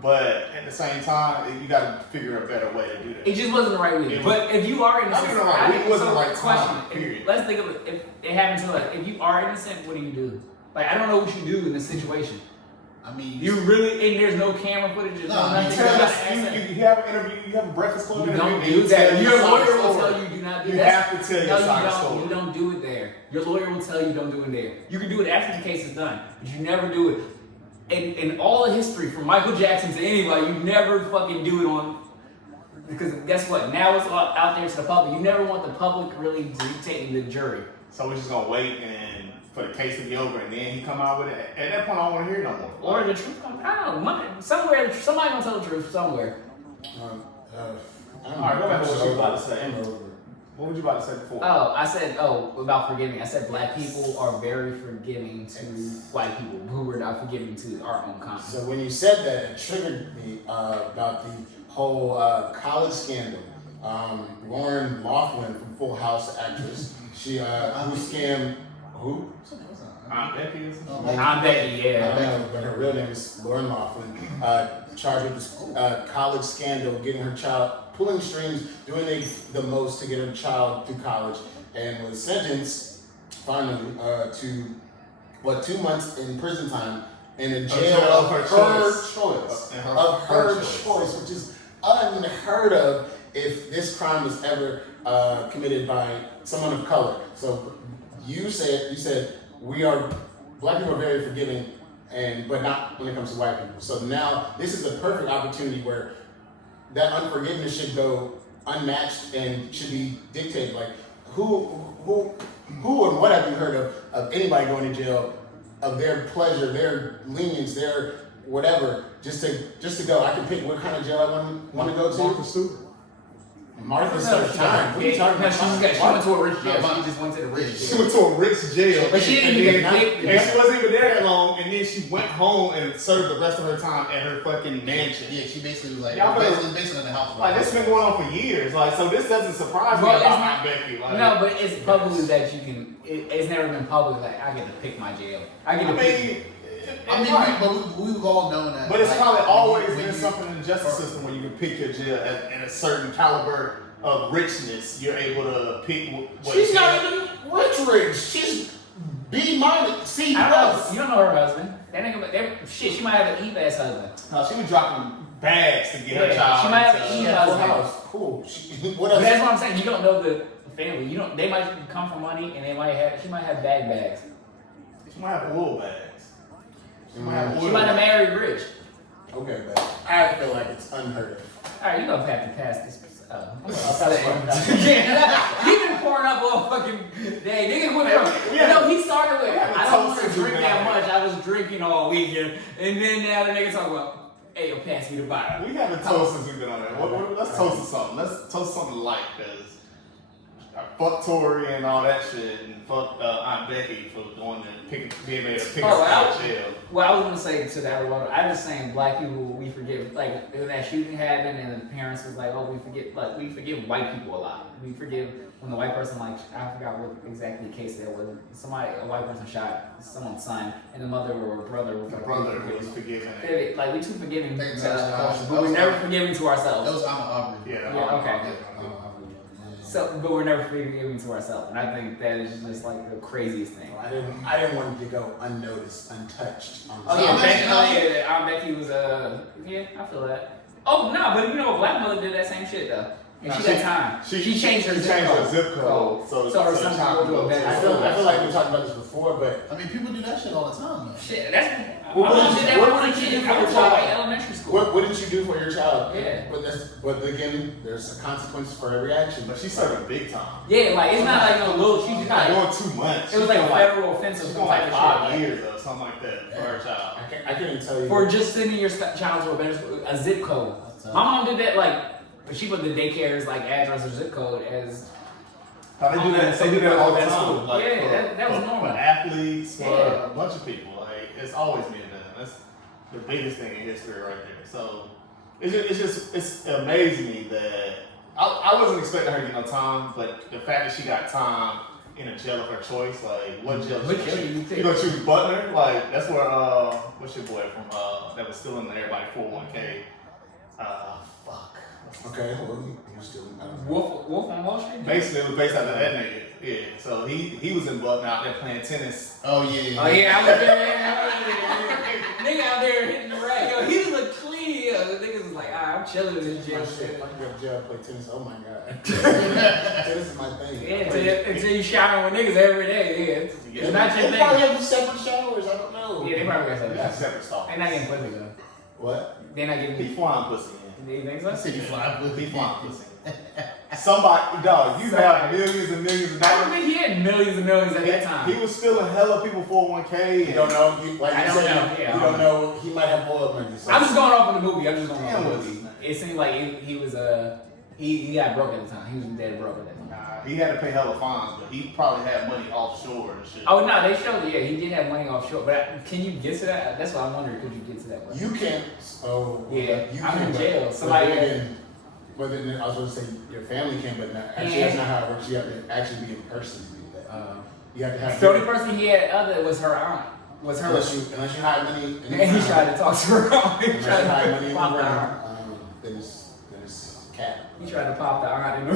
but at the same time, you got to figure a better way to do that. It just wasn't the right way. But if you are innocent, it wasn't the right time. Period. Let's think of it. If it happened to us, if you are innocent, what do you do? Like I don't know what you do in this situation. I mean, You really, and there's no camera footage. You have an interview. You have a Breakfast Club You interview. don't do that. Your lawyer will story. tell you do not do You that. have to tell your No, side you don't. story. You don't do it there. Your lawyer will tell you don't do it there. You can do it after the case is done, but you never do it. In all the history, from Michael Jackson to anybody, you never fucking do it on. Because guess what? Now it's out there to the public. You never want the public really dictating the jury. So we're just gonna wait and for the case to be over, and then he come out with it. At that point, I don't want to hear no more. Or the truth comes. I don't know. Somewhere, somebody gonna tell the truth somewhere. All right, go back to what you were about to say. What were you about to say before? Oh, I said, about forgiving. I said black people are very forgiving to white people who are not forgiving to our own kind. So when you said that, it triggered me about the whole college scandal. Lauren Laughlin from Full House actress, she who scammed who? Aunt Becky or something? Aunt Becky, yeah. I don't know, but her real name is Lauren Laughlin. Charged with this college scandal, getting her child, pulling strings, doing the most to get her child through college, and was sentenced finally to 2 months in prison time in a jail of her choice. Of her choice, which is unheard of if this crime was ever committed by someone of color. So you said black people are very forgiving, but not when it comes to white people. So now this is a perfect opportunity where that unforgiveness should go unmatched and should be dictated. Like who and what have you heard of anybody going to jail of their pleasure, their lenience, their whatever, just to go? I can pick what kind of jail I want to go to. Martha Stewart. Martha served time. What are you talking about? She went to a rich jail. She just went to the rich She jail. went to a rich jail. But she didn't even and she wasn't even there that long, and then she went home and served the rest of her time at her fucking mansion. Yeah, she basically was like, Y'all basically in the house. Like, this has been going on for years. Like, so this doesn't surprise me Well, about Aunt Becky. Like, No, but it's publicly that you can. It's never been public that I get to pick my jail. I get to pick. We've all known that. But it's like, probably always when been something in the justice system where you can pick your jail at a certain caliber of richness. You're able to pick what She's not even rich. She's B minus, C I don't plus. know. You don't know her husband. That nigga, shit, she might have an Eve-ass husband. No, she was dropping bags to get her child. She might have into- an Yeah, Full husband. House. Cool. What But else? that's what I'm saying. You don't know the family. You don't. They might come from money, and she might have bags. She might have wool bags. She might have She wool might have bags. married rich. Okay, but I feel like it's unheard of. All right, you gonna have to pass this. I'll pass it. He been pouring up all fucking day. Nigga went from, he started with, I don't want to drink that much. I was drinking all weekend. And then now the nigga talking about, hey, yo, pass me the bottle. We haven't toast since we've been on there. Let's toast to something. Let's toast something light, because fuck Tory and all that shit, and fuck Aunt Becky for going and being able to pick us out of jail. Well, I was gonna say to that rebuttal, I was saying black people, we forgive, like when that shooting happened and the parents was like, oh, we forgive white people a lot. We forgive when the white person, like, I forgot what exactly the case that was. A white person shot someone's son, and the mother or brother was like, was forgiving. Like, we too forgiving Thanks, to others, but we're never forgiving to That ourselves. was Aubrey. Yeah. Yeah, okay. So, but we're never giving to ourselves, and I think that is just like the craziest thing. I didn't want it to go unnoticed, untouched. Oh yeah, Aunt Becky was yeah, I feel that. Oh no, but you know, Black Mother did that same shit though. And she got time. She changed her zip code. So her son can go to a better I feel like we talked about this before, but I mean, people do that shit all the time, though. shit, that's. What did you do for your child? Elementary school. What didn't you do for your child? Yeah. But again, there's a consequence for every action. But she's serving big time. Yeah, like it's not like no little. She's She's not not doing too much. It was like a federal offense or She's something going like like 5 shit. years or something like that for her child. I can't even tell you. For just sending your child to a better school, a zip code. My mom did that but she put the daycare's like address or zip code as. How they do that? They do that all the time. Like yeah, that was normal. For athletes, for a bunch of people, like it's always been done. That's the biggest thing in history right there. So it's amazing me that I wasn't expecting her to get no time, but the fact that she got time in a jail of her choice, like what jail? You gonna choose Butler? Like that's where what's your boy from that was stealing everybody 401k? Fuck. Okay, well, he was still. Wolf on Wall Street. Basically, it was based out of that nigga. Yeah, so he was in Butler out there playing tennis. Oh yeah. Oh yeah, I was there. Nigga out there hitting the rack. Yo, he looked clean. Yo, the niggas was like, I'm chilling in this jail. Shit, if I can go to jail, play tennis. Oh my god, tennis is my thing. Yeah, until you showering with niggas every day. Yeah, it's not your They probably thing. have separate showers. I don't know. Yeah, they probably got You got something. separate stalls. They're not getting pussy though. What? They're not getting. He flying pussy. You think so? City fly with He flying pussy. Somebody, dog, you have millions and millions of I don't dollars. think he had millions and millions at that time. He was stealing hella people 401k. You don't know. Like I you don't said, know. Yeah, you don't know. He might have oil money. So. I'm just going off of the movie. I'm just going off Damn, of the what's his movie. name? It seemed like he was he got broke at the time. He was dead broke at that time. Nah, he had to pay hella fines, but he probably had money offshore and shit. Oh no, they showed it. Yeah, he did have money offshore. But can you get to that? That's what I'm wondering. Could you get to that? One? You can't. Oh. Yeah, You I'm in can, jail. but Somebody. But then I was going to say your family can, but not, actually that's not how it works. You have to actually be in person to do that. You have to have. The only person he had other was her aunt. Was her. Unless you hide money. In the And he ground, tried to talk to her aunt. He Unless tried you to hide money in the pop the ground, aunt. then it's cat. He tried to pop the aunt in the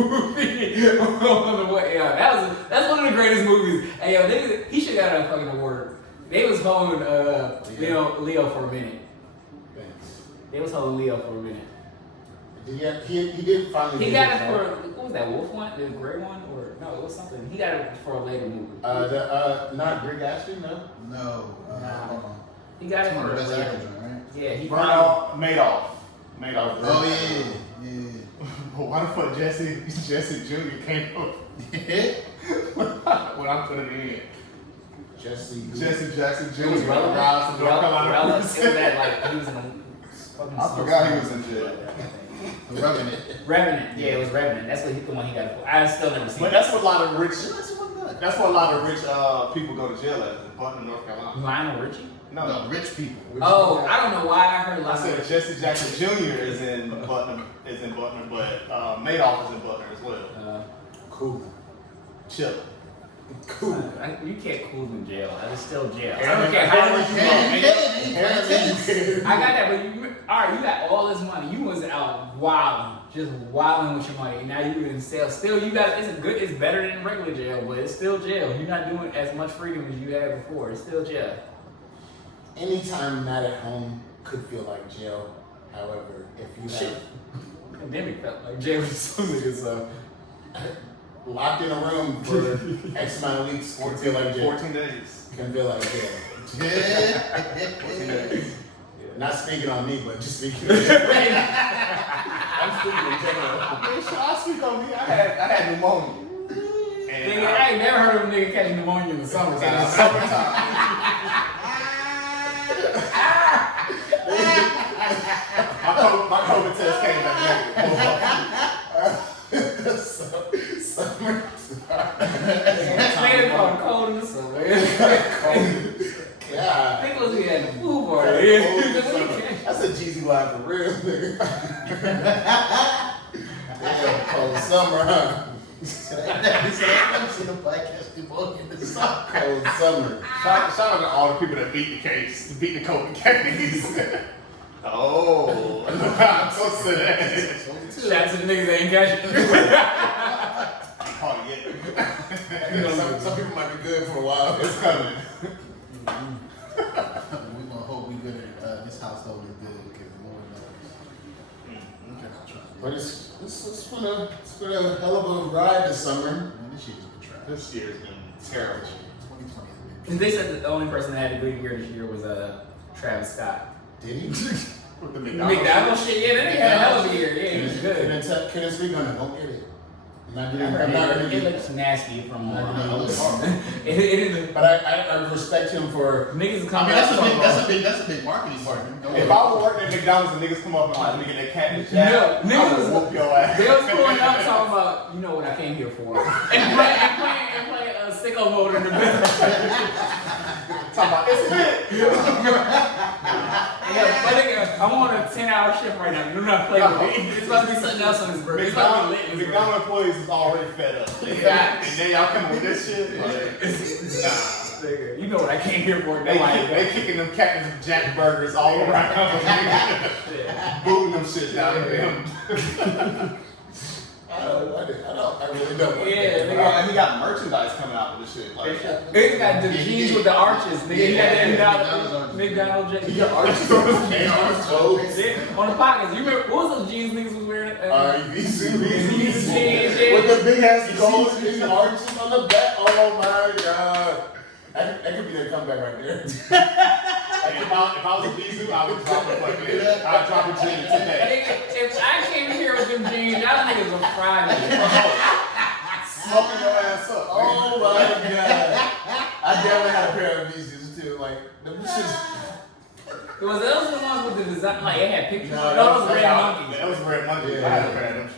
movie. On the way. Yeah, that's one of the greatest movies. Hey yo, he should have got a fucking award. They was holding Leo for a minute. Thanks. They was holding Leo for a minute. He did finally. He got it for what was that Wolf one, the gray one, or no? It was something. He got it for a later movie. Not Greg Ashley, no. No. Nah. Hold on. He got it One for of a the best later. actors, right? Yeah, he Madoff. Oh yeah. But why the fuck Jesse Jr. came up when I put it in? Jesse Jackson Jr. It was relevant. Rise from North Carolina. It was that like he was in a fucking. I forgot he was in jail. Revenant. Yeah, it was Revenant. That's the one he got it for. I still never seen. But it. that's what a lot of rich. That's what a lot of rich people go to jail at. In Butler, North Carolina. Lionel Richie. No, rich people. Oh, I don't know why I heard I Lionel. said Jesse Jackson Jr. is in Butler, but Madoff is in Butler as well. Cool. Chill. Cool. You can't cool in jail. It's still jail. I Yeah, don't care how much you Apparently, I got that, but you got all this money. You was out wilding, just wilding with your money. And now you in jail. Still, you got it's better than regular jail, but it's still jail. You're not doing as much freedom as you had before. It's still jail. anytime not at home could feel like jail. However, if you have Pandemic felt like jail for some niggas. So locked in a room for X amount of weeks, can feel like jail. 14 days. Can feel like jail. 14 days. Not speaking on me, but just speaking. I'm speaking in general. I speak on me. I had pneumonia. And nigga, I ain't never heard of a nigga catching pneumonia in the summertime. in the summertime. my COVID test came back negative. Summer. Nigga called cold in the summer. Yeah. Think was we had the pool party. That's a Jeezy line for real, nigga. Damn, cold summer, huh? He said, I've never seen a black catch pneumonia in the summer. Cold summer. Shout out to all the people that beat the case, beat the COVID case. Oh, I'm so sad. Shout out to the niggas that ain't catching. Some people might be good for a while. It's coming. We're gonna hope we good at this household is good because Lord knows. But it's been a hell of a ride this summer. Man, this year's been trash. This year's been terrible. 2020 has been. And they said that the only person that had a good year this year was Travis Scott. Did he? With the McDonald's shit, yeah, that nigga had a hell of a year. Yeah, he was good. Can I speak on it? Don't get it. I'm not I gonna heard get it looks nasty from it it. But I respect him for. Niggas I come mean, out. that's a big marketing partner. If I were working at McDonald's and niggas come up and like, let me get that cat in the jack, No, I niggas would was- whoop your ass. They was pulling up talking about, you know what I came here for. And play a sicko mode in the middle. Talking about, it's lit. Yeah, but nigga, I'm on a 10-hour shift right now. Do not play with me. It's about to be something else on this birthday. It's about to be lit in this McDonald's employees is already fed up. And then y'all coming with this shit? Like, nah. birthday. You know what I came here for. They kicking them Captain Jack burgers all around. Booting them shit down at them. I really don't. Yeah, He got merchandise coming out with this shit. Like, He got the jeans with the arches. Nigga, he got that McDonald's jeans. He got arches on his clothes. Yeah, on the pockets. You remember what was those jeans niggas was wearing? These jeans, yeah. with the big ass gold and arches on the back. Oh my god. That could be their comeback right there. if I was a Vizu, I would drop a fucking, I'd drop a jean today. If I came here with them jeans, y'all niggas will fry me. Smoking your ass up. Oh my god. I definitely had a pair of V's too. Like, them shits. Was those the ones with the design? Like, it had pictures. No, No, those red monkeys. That was red monkeys. Yeah. I had a pair of them shits.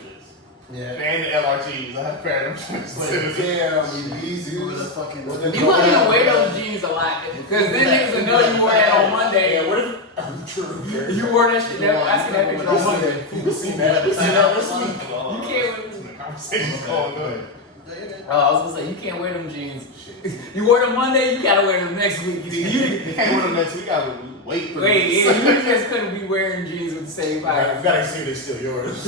Yeah. And the LRGs. I had a pair of them shits. Damn, V's. You wouldn't even wear those jeans a lot. Because then niggas would know you wore that on Monday. Yeah, what if. True. You wore that shit. I seen that picture on Monday. You seen that? You seen that this week? You can't wear The conversation's going good. I was gonna say, you can't wear them jeans. You wore them Monday, you gotta wear them next week. You can't wear them next week. You gotta wait for Wait, this. yeah, you just couldn't be wearing jeans with the same You fire. gotta see if they still yours.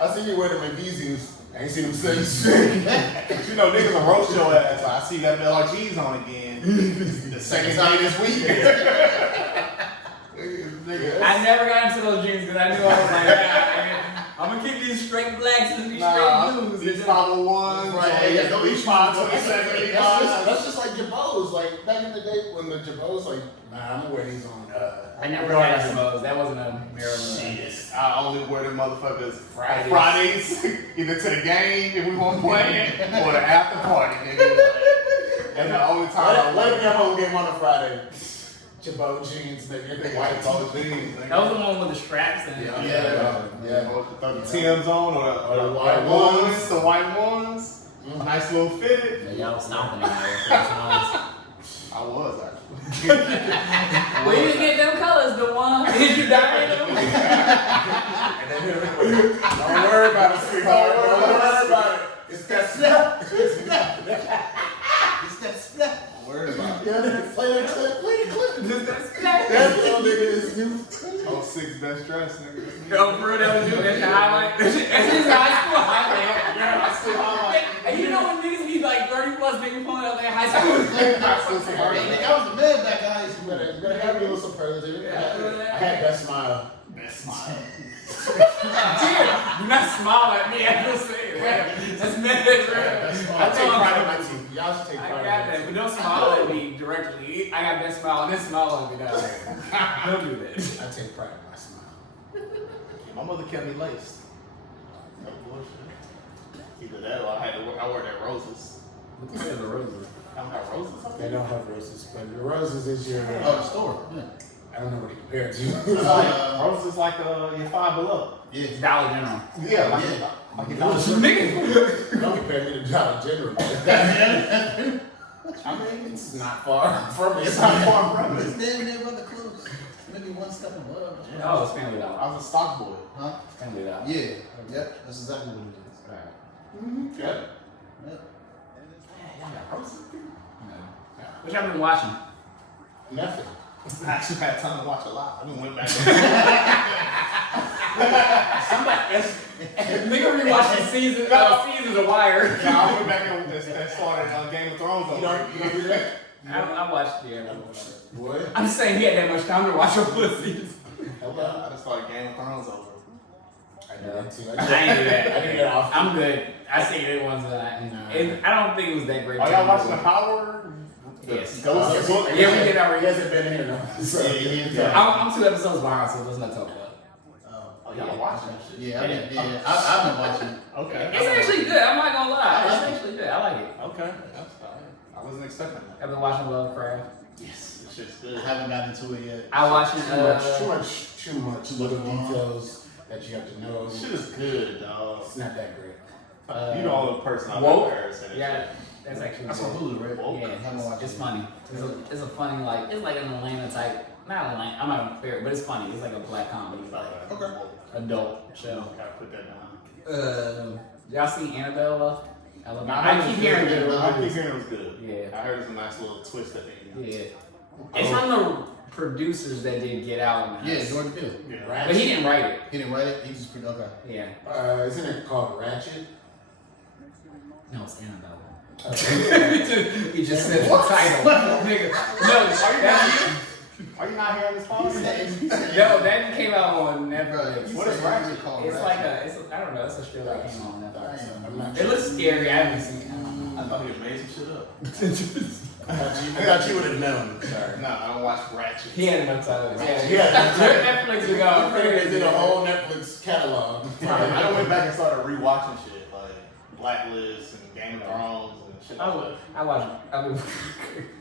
I seen you wear them at V's. I ain't seen them since. You know, niggas will roast your ass. I see that LRG's on again. The second time this week. I never got into those jeans because I knew I was like, I'm gonna keep these straight blacks and these straight blues. These 501s. Right, Yeah, these 527. That's just like Jabos. Like back in the day when the Jabos, like, nah, I'm gonna wear these on. I never had some of those. That wasn't a Maryland. I only wear them motherfuckers Fridays, either to the game if we want to play or the after party, nigga. That's the only time Let me have home game on a Friday. Jabot jeans, nigga. white polo jeans. That was the one with the straps and Yeah. Throw the Tim's on or the white ones, the white ones. Nice little fitted. Yeah, y'all was stomping in there. I was actually. Well, you didn't get them colors, the one. Did you dye them? Don't worry about it, sweetheart. Don't worry about it. It's that snap. It's that snap. Worried about it. Yeah, play the clip. Just that snap. That little nigga is new. 06 best dress, nigga. Yo, for real, that was you. That's the highlight. That's his high school highlight. Yeah, I still highlight. And you know when niggas be like 30 plus, they be pulling out their high school. I still say hard. I was a man back in high You school. better have your little superlative. I had best smile. Best smile. Dear, do not smile at me after saying that. That's mad, bro. I take pride in my team. Y'all should take I pride got in that, but don't smile at me directly. I got best smile, and then smile at me down there. Don't do that. I take pride in my smile. My mother kept me laced. No bullshit. Either that or I wore that roses. What the hell, the roses? I don't have roses. They don't have roses, but the roses is your. Oh, the store. Yeah. I don't know what to compare it to. Roses is like your Five Below. Yeah. Dollar General. Yeah, like your Dollar General. Nigga. Don't compare me to Dollar General. I mean, it's not far from it. It's not far from it. It's damn near brother close. Maybe one step above. Oh, it's Family Dollar. I was a stock boy. Huh? Family Dollar. Yeah. Yep. That's exactly what it is. Right. Yeah. Yep. What y'all been watching? Nothing. I actually had time to watch a lot. I went back. Somebody, Nigga rewatching seasons of Wire. No, I went back and started on Game of Thrones. You don't do that? I watched What? I'm just saying he had that much time to watch all the seasons. Hello? I just started Game of Thrones over. I do that too. I ain't do that. I do that often. I'm good. I see it once a lot. I don't think it was that great. Are y'all watching The Power? Yes. Ghost book? Yeah, we did already. He hasn't been here now. So, I'm 2 episodes behind, so let's not talk about it. Oh, y'all watching that shit? Yeah, I've been watching. Okay. It's actually good. I'm not gonna lie. It's actually good. I like it. Okay. That's fine. I wasn't expecting that. I've been watching Lovecraft. Yes, this shit's good. I haven't gotten into it yet. I watching too much little details that you have to know. This shit is good, dog. It's not that great. You the only person I've Woke? ever heard say that. Yeah, that's actually That's good. on Hulu, right? Woke? Yeah, haven't watched it's it. funny. It's a funny it's like an Atlanta type. Not Atlanta. I'm not gonna compare it, but it's funny. It's like a black comedy, like Okay. adult show. Gotta put that down. Y'all see Annabelle? Nah, I keep hearing it. good I keep reviews. hearing it was good. Yeah. I heard it's a nice little twist at the end. Yeah. It's from the producers that did Get Out. Yeah, Jordan Peele. Yeah. Ratchet. But he didn't write it. He didn't write it. He just okay. Yeah. Isn't it called Ratchet? No, it's Annabelle. Okay. He just said the title. Nigga. No, Are you not hearing this podcast? that came out on Netflix. What is Ratchet called? It's like I don't know, it's a show that came on Netflix. I'm not It looks scary, I haven't seen it. I thought he made some shit up. I thought you would have known. Sorry. No, I don't watch Ratchet. He had enough time. Yeah. Netflix is going They did a crazy. whole Netflix catalog. I done went back and started rewatching shit like Blacklist and Game of Thrones and shit like that. I've been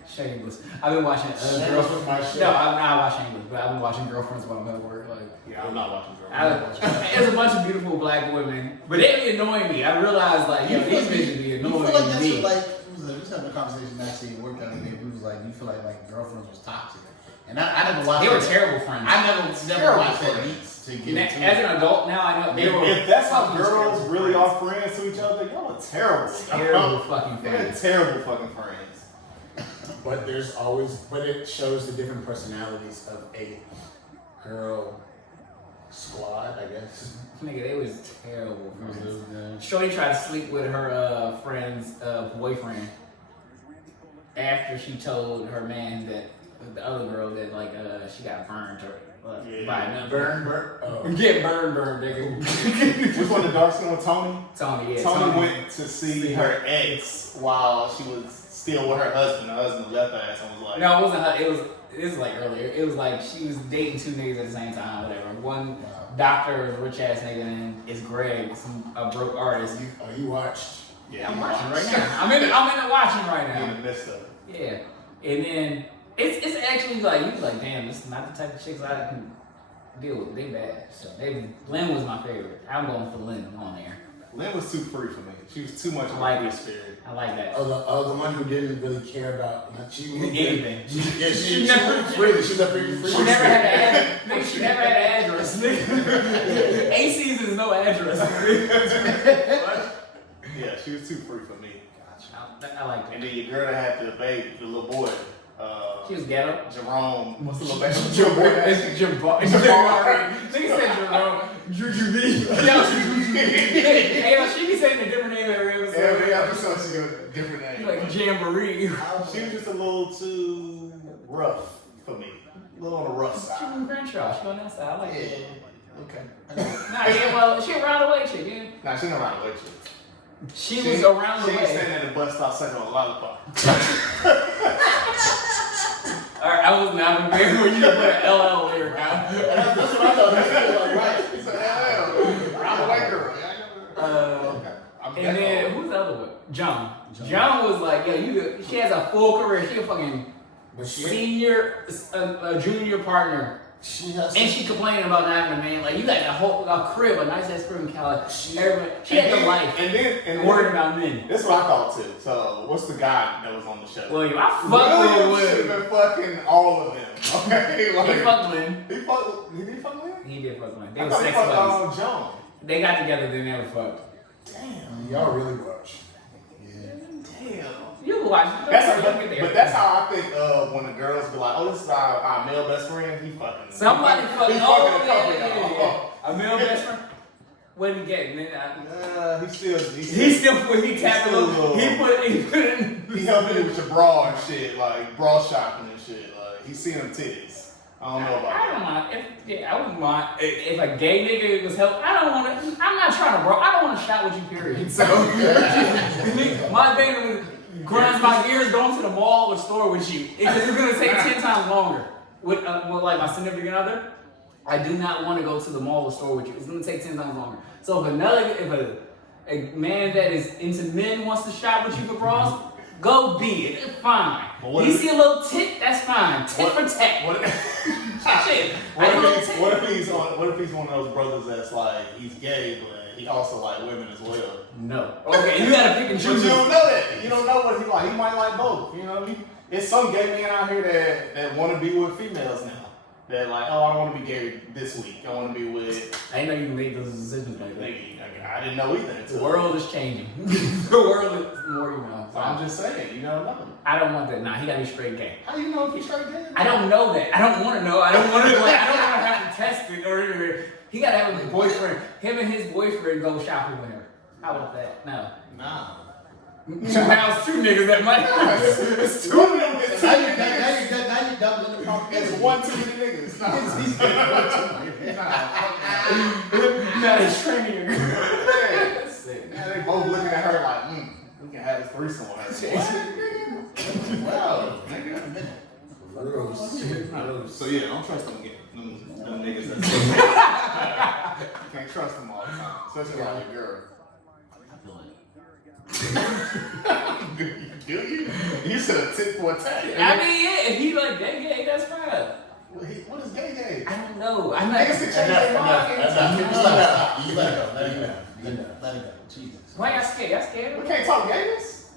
Shameless. I've been watching Shameless was my shit. No, I'm not watching Shameless, but I've been watching Girlfriends while I'm at work. Like, Yeah, I'm not watching Girls. there's a bunch of beautiful black women, but they be annoying me. I realized like, yo, these bitches be You feel annoying like that's me. what, like, we was having a conversation actually at work the other day. We was like, you feel like Girlfriends was toxic. And I never watched They were that. terrible friends. I never watched that beat to get into As it. an adult now, I know they were. If that's how fucking girls terrible really friends. are friends to each other, y'all are terrible. Terrible fucking They're friends. terrible fucking friends. But it shows the different personalities of a girl squad, I guess. Nigga, they was terrible friends. Yeah. Shorty tried to sleep with her friend's boyfriend after she told her man that the other girl that like she got burned or by another. Burn. Oh. Get burned, nigga. Which one, the dark skin with Tony? Tony, yeah. Tony went to see her ex while she was still with her husband. Her husband left her ass and was like, No, it wasn't her. It was like earlier. It was like she was dating 2 niggas at the same time, whatever. One doctor is a rich ass nigga and it's Greg, a broke artist. You watched. Yeah, I'm watching right now. I'm in the watching right in now. the midst of it. Yeah, and then it's actually like you like, damn, this is not the type of chicks I can deal with. They bad. So Lynn was my favorite. I'm going for Lynn on there. Lynn was too free for me. She was too much of like a free it. spirit. I like that. The one who didn't really care about Anything. Yeah, She never- She's a free. She never had an address. Nigga, she never had an address. Nigga. AC's is no address. Yeah, she was too free for me. I like And that. then your girl that had the baby, the little boy, She was ghetto. Jerome. What's the little baby? It's Jabari. Nigga said Jerome. Juju B. Hey, yo, she be saying a different name every episode. Every episode she got a different name. Like Jamboree. She was just a little too rough for me. A little on the rough She side. from Crenshaw. She on that side. I like it. Okay. Nah, yeah, well, she around the way chick, yeah. Nah, she not around the way. She was around the She ain't way. standing at the bus stop sucking on a lollipop. Alright, I was not prepared for you to put an LL lyric out. That's what I thought. That's like, right. It's an LL. Around the way girl. And then who's the other one? John. John was like, yo, she has a full career. She a fucking But she senior, a junior partner. She has. And she complaining about not having a man. Like, you got a crib, a nice ass crib in Cali. She had the life. And Worried about men. That's what I thought too. So what's the guy that was on the show? William, I fucked William with should William. have been fucking all of them. Okay, He like, fucked Lynn. He fucked. Did he fuck Lynn? He did fuck Lynn. They I were thought he sex fucked buddies. John. They got together, they never fucked. Damn. Y'all really watch. Damn. You can watch it. But that's how I think of when the girls be like, oh, this is our male best friend. He fucking. Somebody he fucking. fucking Oh, a couple yeah. y'all. A male best friend? What did he get? And then, he still he tapped a little. He put it in. He helped you with your bra and shit, like bra shopping and shit. Like he seen them titties. I don't know about I don't mind. I wouldn't mind if a gay nigga was help. I don't want to. I'm not trying to, bro. I don't want to shop with you, period. So my thing grinds my gears going to the mall or store with you because it's gonna take 10 times longer. With like my significant other, I do not want to go to the mall or store with you. It's gonna take 10 times longer. So if a man that is into men wants to shop with you for bras, go be it. It's fine. You see a little tit, that's fine. Tit for tat. Shit. What if he's one of those brothers that's like he's gay but he also like women as well? No. Okay, you gotta pick and But choose. you don't know that. You don't know what he like. He might like both. You know what I mean? It's some gay men out here that want to be with females now. They're like, oh, I don't want to be gay this week. I want to be with. I didn't know you made those decisions like that. I didn't know either. The world is changing. The world is more, So I'm just saying, you know nothing. I don't want that. Nah, he gotta be straight gay. How do you know if he's straight gay? I don't know that. I don't want to know. I don't want to have to test it or he gotta have a boyfriend. Him and his boyfriend go shopping with him. How about that? No. Nah. Now it's 2 niggas that might. It's 2 niggas. Now you doubling the problem. It's 1 too many niggas. He's getting 1 too many. Now he's training a girl. That's sick. Now they both looking at her like, we can have this threesome on her. Wow, nigga. So yeah, don't trust them niggas. You can't trust them all the time, especially around your girl. Do you? You said a tit for a tat. I mean, yeah, if he like gay, that's fine. What is gay? I don't know. I'm not. Niggas can change their mind. You let it go. Jesus. Why y'all scared? Y'all scared? We can't talk gayness.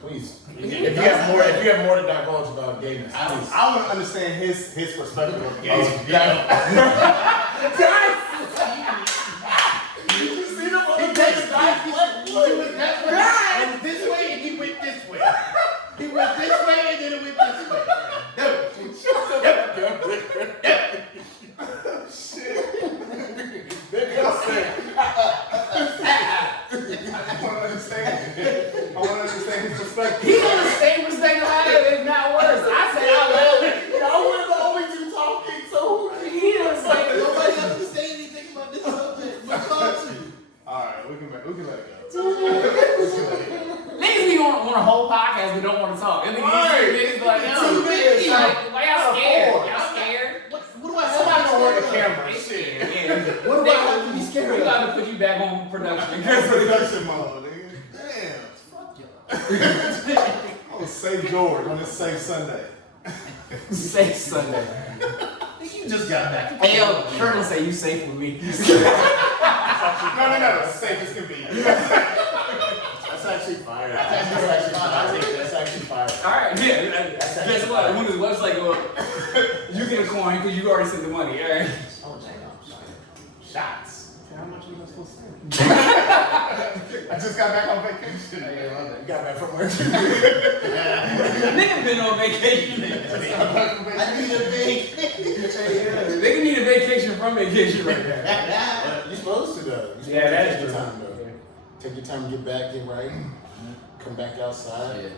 Please. If you have more to divulge about gayness, I please. want to understand his perspective of gayness. He went this way and he went this way. He went this way and then it went this way. Shit. I want to understand his perspective. He got the same perspective I have, if not worse. I said out loud. Y'all were the only 2 talking, so He was like, Nobody else can say anything about this subject. But talk to you. Alright, we can let it go. niggas be on a whole podcast but don't want to talk. And then niggas like, yo, why y'all scared? Y'all scared? What do I have Somebody to gonna work the be scared of? camera. Shit. What do I have to be scared We of? got to put you back on production. Production mode, nigga. Damn. Oh, Safe George on this safe Sunday. Safe Sunday. You just got back. Hey, yo, Kurt will say you safe with me. No. Safe as can be. that's actually fire. That's actually fire. Alright, yeah. Guess what? When his website go up, you get a coin because you already sent the money. Alright. Oh, damn. Shots. How much was I supposed to say? I just got back on vacation. You got back from work. Nigga been on vacation. I need a vacation. Nigga need a vacation from vacation right now. You're supposed to, though. Yeah, that is Take your true. time, though. Take your time to get back, get right. Come back outside. Yeah.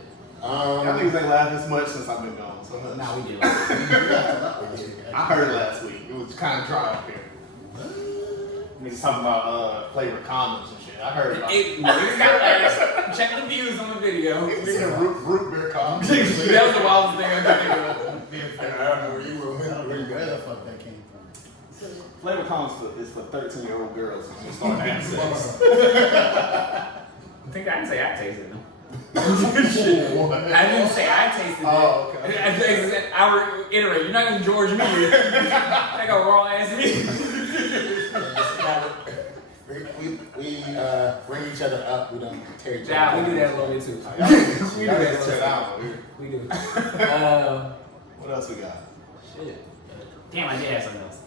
Y'all niggas ain't laughed this much since I've been gone. So Nah, we did. I heard it last week. It was kind of dry up here. Niggas talking about flavored condoms and shit. I heard about it. Niggas got last. Check the views on the video. Niggas root beer condoms. That was the wildest thing I could think of. I don't know where you were. Where you Where the got fuck that came from? Flavor condoms is for 13-year-old girls who start having sex. I think I didn't say I tasted them. I didn't say I tasted it. Oh, okay. I reiterate, you're not gonna George me. Like a raw ass meat. We bring each other up. We don't tear each other Yeah, we down. do that a little bit too. We do that. We do. What else we got? Shit. Damn, I did have something else.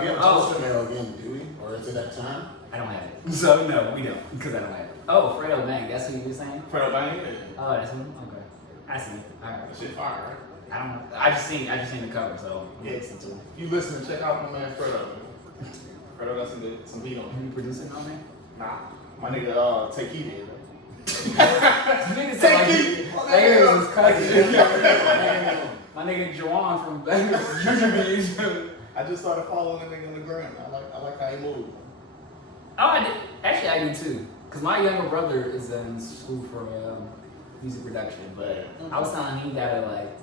We have toaster mail again, do we? Or is it that time? I don't have it. So no, we don't, because I don't have it. Oh, Fredo Bang, that's who you were saying? Fredo Bang? Oh, that's him? Okay. I see it. Alright. That shit fire, right? I don't know. I just seen the cover, so Yeah. listen to it. You listen, check out my man Fredo. Fredo got some heat on him. You producing on there? Nah. My nigga, Take Heat did. Nigga said like, nigga was cutting. My nigga Juwan from YouTube. I just started following the nigga on the gram. I like how he moved. Oh, I did. Actually, I do too. Cause my younger brother is in school for music production, but I was telling him he gotta like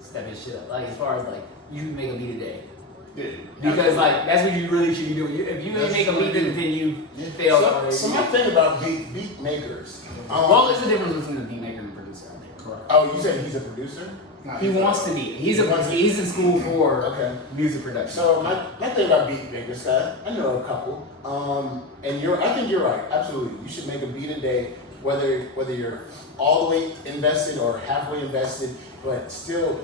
step his shit up. Like as far as like you make a beat a day. Yeah. Because like that's what you really should be doing. If you ain't make a beat, then you failed already. So my thing about beat makers. Well, there's a difference between a beat maker and a producer. I think. Correct. Oh, you said he's a producer? He wants to be. He's in school for music production. So my thing about beat makers, I know a couple. And I think you're right. Absolutely, you should make a beat a day, whether you're all the way invested or halfway invested, but still.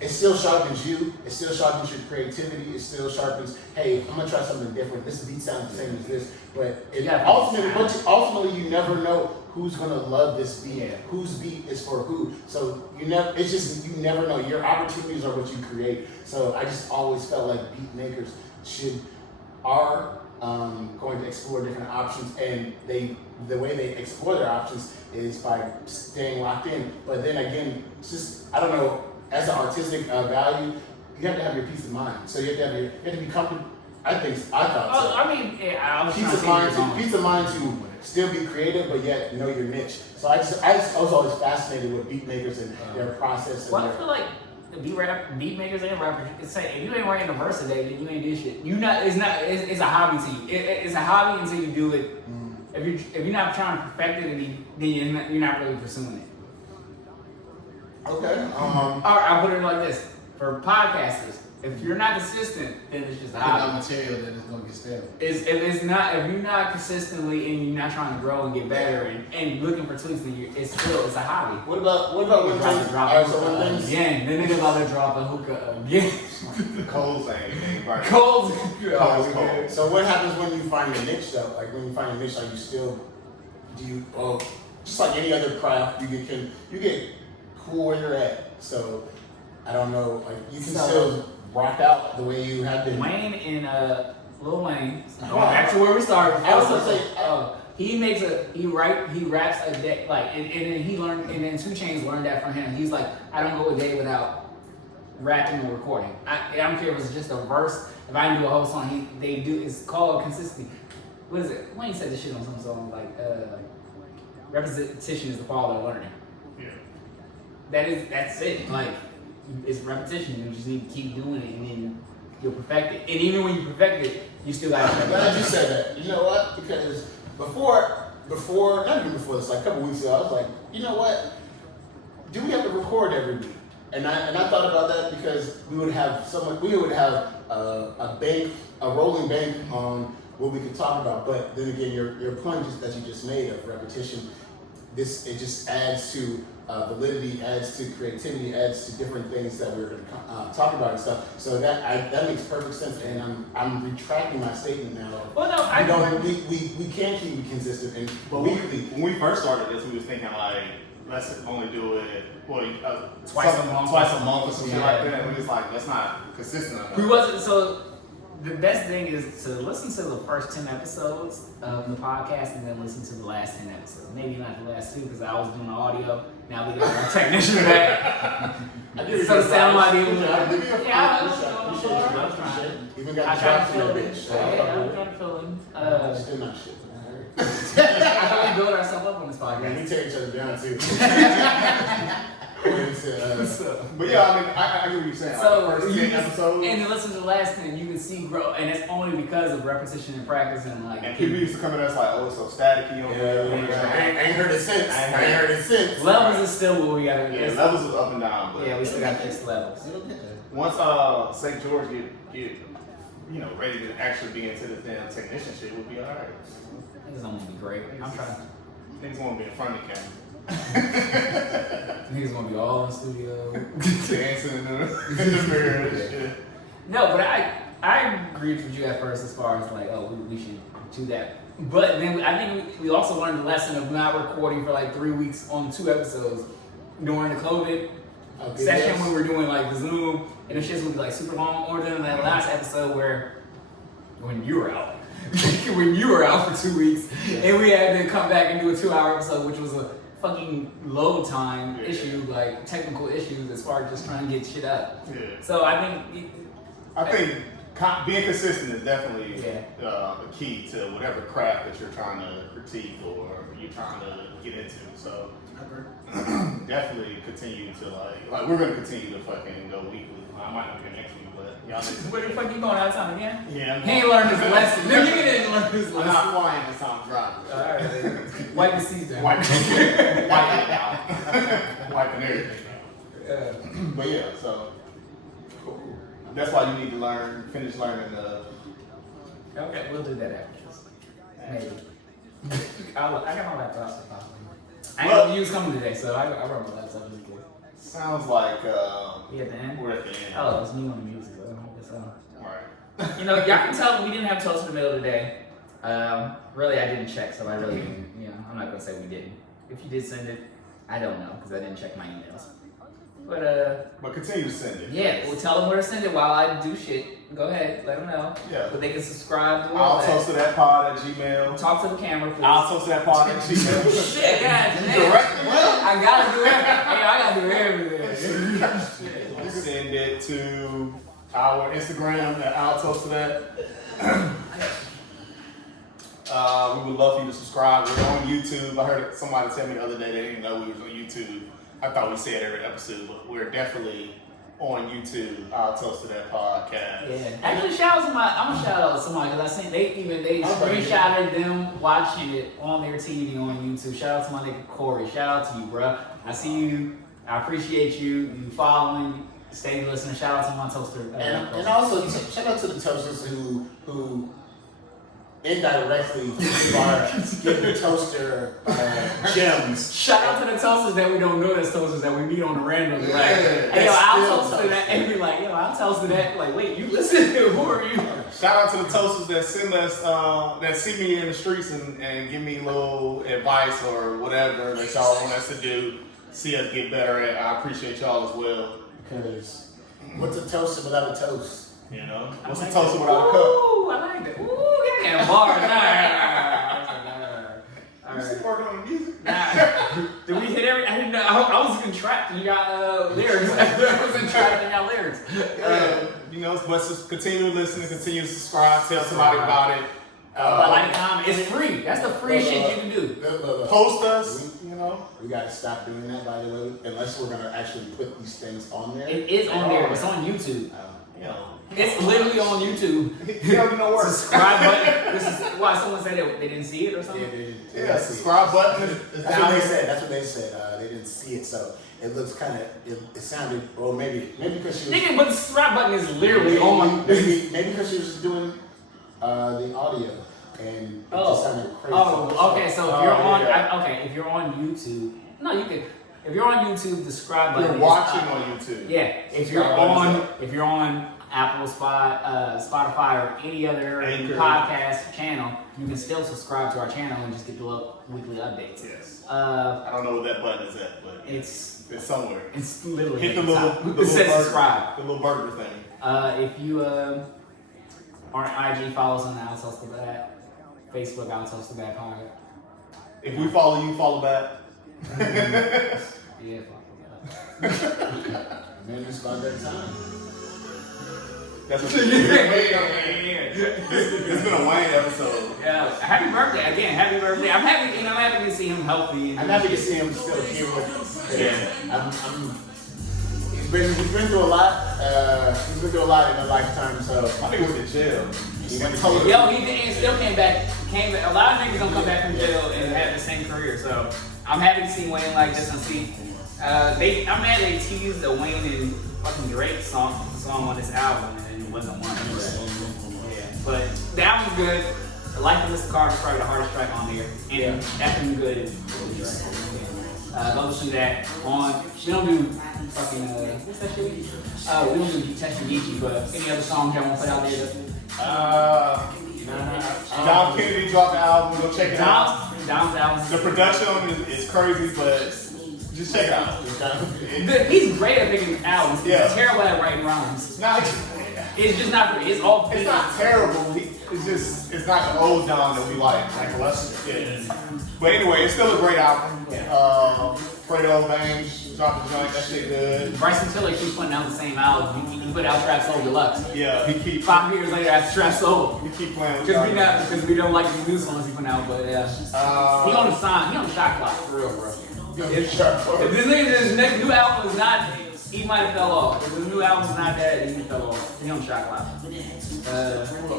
It still sharpens you. It still sharpens your creativity. It still sharpens, hey, I'm gonna try something different. This beat sounds the same as this, but ultimately, you never know who's gonna love this beat. Yeah. Whose beat is for who. So you never know. Your opportunities are what you create. So I just always felt like beat makers are going to explore different options, and the way they explore their options is by staying locked in. But then again, it's just I don't know. As an artistic value, you have to have your peace of mind. So you have to be comfortable. I thought so. I mean, I was peace of mind to still be creative, but yet know your niche. So I was always fascinated with beat makers and their process. And well, I feel like the beat makers and rappers, you can say if you ain't writing a verse a day, then you ain't do shit. It's a hobby to you. It's a hobby until you do it. If you're not trying to perfect it, then you're not really pursuing it. Okay. I'll put it like this: for podcasters, if you're not consistent, then it's just a hobby. Material that is gonna get stale. If you're not consistently and you're not trying to grow and get better and looking for tweaks, then it's a hobby. What about when things? Alright, so when things. Again, then nigga about to drop a hookah again. Cole's ain't right. Cold. So what happens when you find your niche though? Like when you find your niche, like just like any other craft, you get cool where you're at. So I don't know, like you can still rock out the way you have been. Wayne and Lil Wayne, going back to where we started. He raps a day like, and then he learned, and then 2 Chainz learned that from him. He's like, I don't go a day without rapping or recording. I don't care if it's just a verse. If I can do a whole song, it's called consistency. What is it? Wayne said this shit on some song like repetition is the father of learning. That's it. Like, it's repetition. You just need to keep doing it, and then you'll perfect it. And even when you perfect it, you still got to. Glad you said that. You know what? Because before, not even before this, like a couple weeks ago, I was like, you know what? Do we have to record every week? And I thought about that because we would have a rolling bank on what we could talk about. But then again, your point that you just made of repetition, it just adds to validity, adds to creativity, adds to different things that we're going to talk about and stuff. So that makes perfect sense, and I'm retracting my statement now. Well, no, we can keep it consistent and weekly. When we first started this, we was thinking like, let's only do it twice a month or something like that. And we was like, that's not consistent enough. We wasn't. So the best thing is to listen to the first 10 episodes of the podcast and then listen to the last 10 episodes. Maybe not the last 2 because I was doing the audio. Now we got our technician back. So sound like it was. I was trying. Even got I the tried drops to in fill that it. bitch. I was trying to fill in. Still not shit. I thought we build ourselves up on this Man, we podcast. take each other down too. But yeah, I mean, I get what you're saying. So like the first 10 episodes. And then listen to the last 10, you can see growth, and it's only because of repetition and practice and like. And people used to come at us like, oh, it's so staticky on there. I ain't heard it since. Levels is still what we gotta. Yeah, levels is up and down. But Yeah, we still gotta fix the levels. once St. George get ready to actually be into the damn technician shit, we'll be alright. Niggas don't want to be great. I'm trying. Niggas want to be in front of the camera. Niggas want to be all in the studio. Dancing in the mirror and shit. No, but I agreed with you at first as far as like, oh, we should do that. But then I think we also learned the lesson of not recording for like 3 weeks on 2 episodes during the COVID session when we were doing like the Zoom, and the shits would be like super long. Or then that last episode when you were out. when you were out for 2 weeks, and we had to come back and do a 2-hour episode, which was a fucking load time issue, like technical issues as far as just trying to get shit up. Yeah. So I think being consistent is definitely a key to whatever craft that you're trying to critique or you're trying to get into. So definitely continue to like we're gonna continue to fucking go weekly. I might not be next week, but y'all niggas. where the fuck you going out of town again? Yeah, He ain't learned his lesson. No, you didn't learn his I'm lesson. not flying this time driving. Alright, wipe the seats down. Wipe it out. Wiping everything. But yeah, so that's why you need to finish learning Okay, we'll do that after this. Maybe. I got my laptop. So I ain't gonna use coming today, so I brought my laptop just in case. sounds like We at the end? we're at the end. Oh, it's me on the music, though. Alright. You know, y'all can tell we didn't have toast in the middle today. Really, I didn't check, so I really didn't, I'm not gonna say we didn't. If you did send it, I don't know, because I didn't check my emails. But continue to send it. yeah, we'll tell them where to send it while I do shit. Go ahead, let them know. Yeah. But they can subscribe to all I'll toast to that pod at Gmail. Talk to the camera, please. I'll toast to that pod at Gmail. Shit, God, Direct me. I gotta do everything. Hey, I gotta do everything. You send it to our Instagram at I'll toast to that. We would love for you to subscribe. We're on YouTube. I heard somebody tell me the other day they didn't know we was on YouTube. I thought we said every episode, but we're definitely on YouTube. I'll toast to that podcast. Yeah. Actually, shout out to I'm gonna shout out to somebody because I seen they screenshotted them watching it on their TV on YouTube. Shout out to my nigga Corey. Shout out to you, bro. I see you. I appreciate you. You following. Stay listening. Shout out to my toaster. And also shout out to the toasters who indirectly give the toaster gems. Shout out to the toasters that we don't know as toasters that we meet on the random. Like, hey, yo, That's I'll still toast to that. And be like, yo, I'll toast to that. Like, wait, you listen? Who are you? Shout out to the toasters that send us, that see me in the streets and give me a little advice or whatever that y'all want us to do. See us get better at. I appreciate y'all as well. Because what's a toaster without a toast? You know, I what's like a toaster that. without a cup? Ooh, I like that. Ooh, give me that bar. All You right. still working on the music? Nah. Did we hit every? I didn't know. I was entrapped and you got lyrics. I was entrapped and you got lyrics. You know, but just continue to listen and continue to subscribe. Tell somebody about it. Like, comment. It's free. That's the free shit you can do. Look. Post us. You know, We gotta stop doing that, by the way, unless we're gonna actually put these things on there. It is on there. It's on YouTube. you know. It's literally on YouTube. You don't know where. Subscribe button. This is why someone said they didn't see it or something. Yeah, subscribe button is That's down what they there. said. That's what they said. They didn't see it, so it looks kind of. It sounded, or maybe because she was. Nigga, but the subscribe button is literally on. Maybe because she was just doing the audio, and it just sounded crazy. Oh, okay. So if you're on, yeah. if you're on YouTube, no, you can. If you're on YouTube, the subscribe button. You're is watching up. on YouTube. Yeah. If you're on Apple, Spotify, or any other Anchor. podcast channel, you can still subscribe to our channel and just get the weekly updates. Yes. I I don't know what that button is at, but it's somewhere. it's literally Hit the at the little, top. the It little says burger, subscribe. the little burger thing. If you are on IG, follow us on the Outsource to That. Facebook, Outsource to That Pod. If we follow you, follow back. Yeah, follow that. Man, it's about that time. That's what It's been a Wayne episode. Yeah, happy birthday again! Happy birthday! I'm happy to see him healthy. I'm happy to see him still here with us. Yeah. He's been through a lot. He's been through a lot in a lifetime. So My nigga went to jail. he went to Yo, he still came back. A lot of niggas don't come back from jail and have the same career. So I'm happy to see Wayne like this and see. I'm mad they teased the Wayne and fucking Drake song on this album and it wasn't one. Yeah, but the album's good. The Life of Mr. Carter is probably the hardest track on here, and that's been good. Go listen to that on. We don't do fucking what's that shit? We don't do Testing Geechee, but any other songs y'all want to put out there? Dom Kennedy dropped the album. Go check it out. Dom's album. The production on it is crazy, but just check it out. He's great at picking albums. Yeah. He's terrible at writing rhymes. Now, It's just not for it's all. It's not terrible. It's not the old John that we like. Like yeah. But anyway, it's still a great album. Fredo Bang dropped the joint. That shit good. Bryson Tiller keeps putting out the same album. He put out Trap Soul Deluxe. Yeah, he keep 5 years later after Trap Soul. He keep playing. Because we don't like the new songs he put out, but yeah. He on the sign. He on the shot clock for real, bro. If this next new album is not, he might have fell off. If the new album's not that, he fell off. He on the shot clock.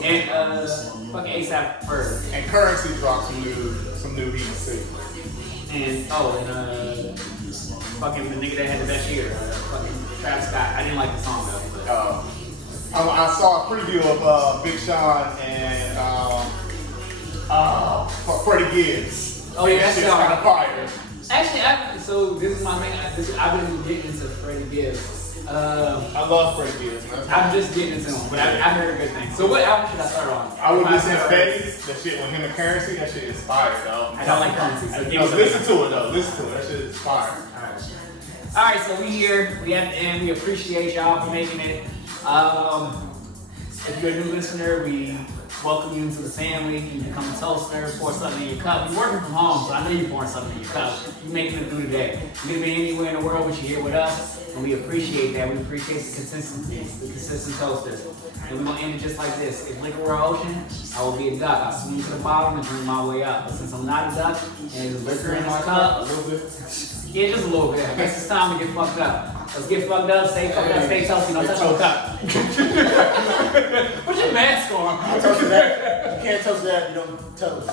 And fucking ASAP Ferg. And Currency dropped some new heat too. And fucking the nigga that had the best year, fucking Travis Scott. I didn't like the song though. But. I saw a preview of Big Sean and Freddie Gibbs. Oh yeah, that's kind of fire. Actually, so this is my thing. I've been getting into Freddie Gibbs. I love Freddie Gibbs. I'm just getting into him, but I've heard good things. So what album should I start on? I would listen to Fetty's. That shit with him and Currency. That shit is fire, though. I don't like Currency. So listen to it though. Listen to it. That shit is fire. All right, so we here. We at the end. We appreciate y'all for making it. If you're a new listener, we welcome you into the family. You become a toaster, pour something in your cup. You're working from home, so I know you're pouring something in your cup. You're making it through the day. You could be anywhere in the world, but you're here with us, and we appreciate that. We appreciate the consistency, the consistent toasters. And we're gonna end it just like this. If liquor were ocean, I will be a duck. I'll swim to the bottom and drink my way up. But since I'm not a duck, and there's liquor in this cup, yeah, just a little bit. I guess it's time to get fucked up. Let's get fucked up, stay fucked up, stay toasty, don't touch no cup. Put your mask on. You can't toast that if you don't toast.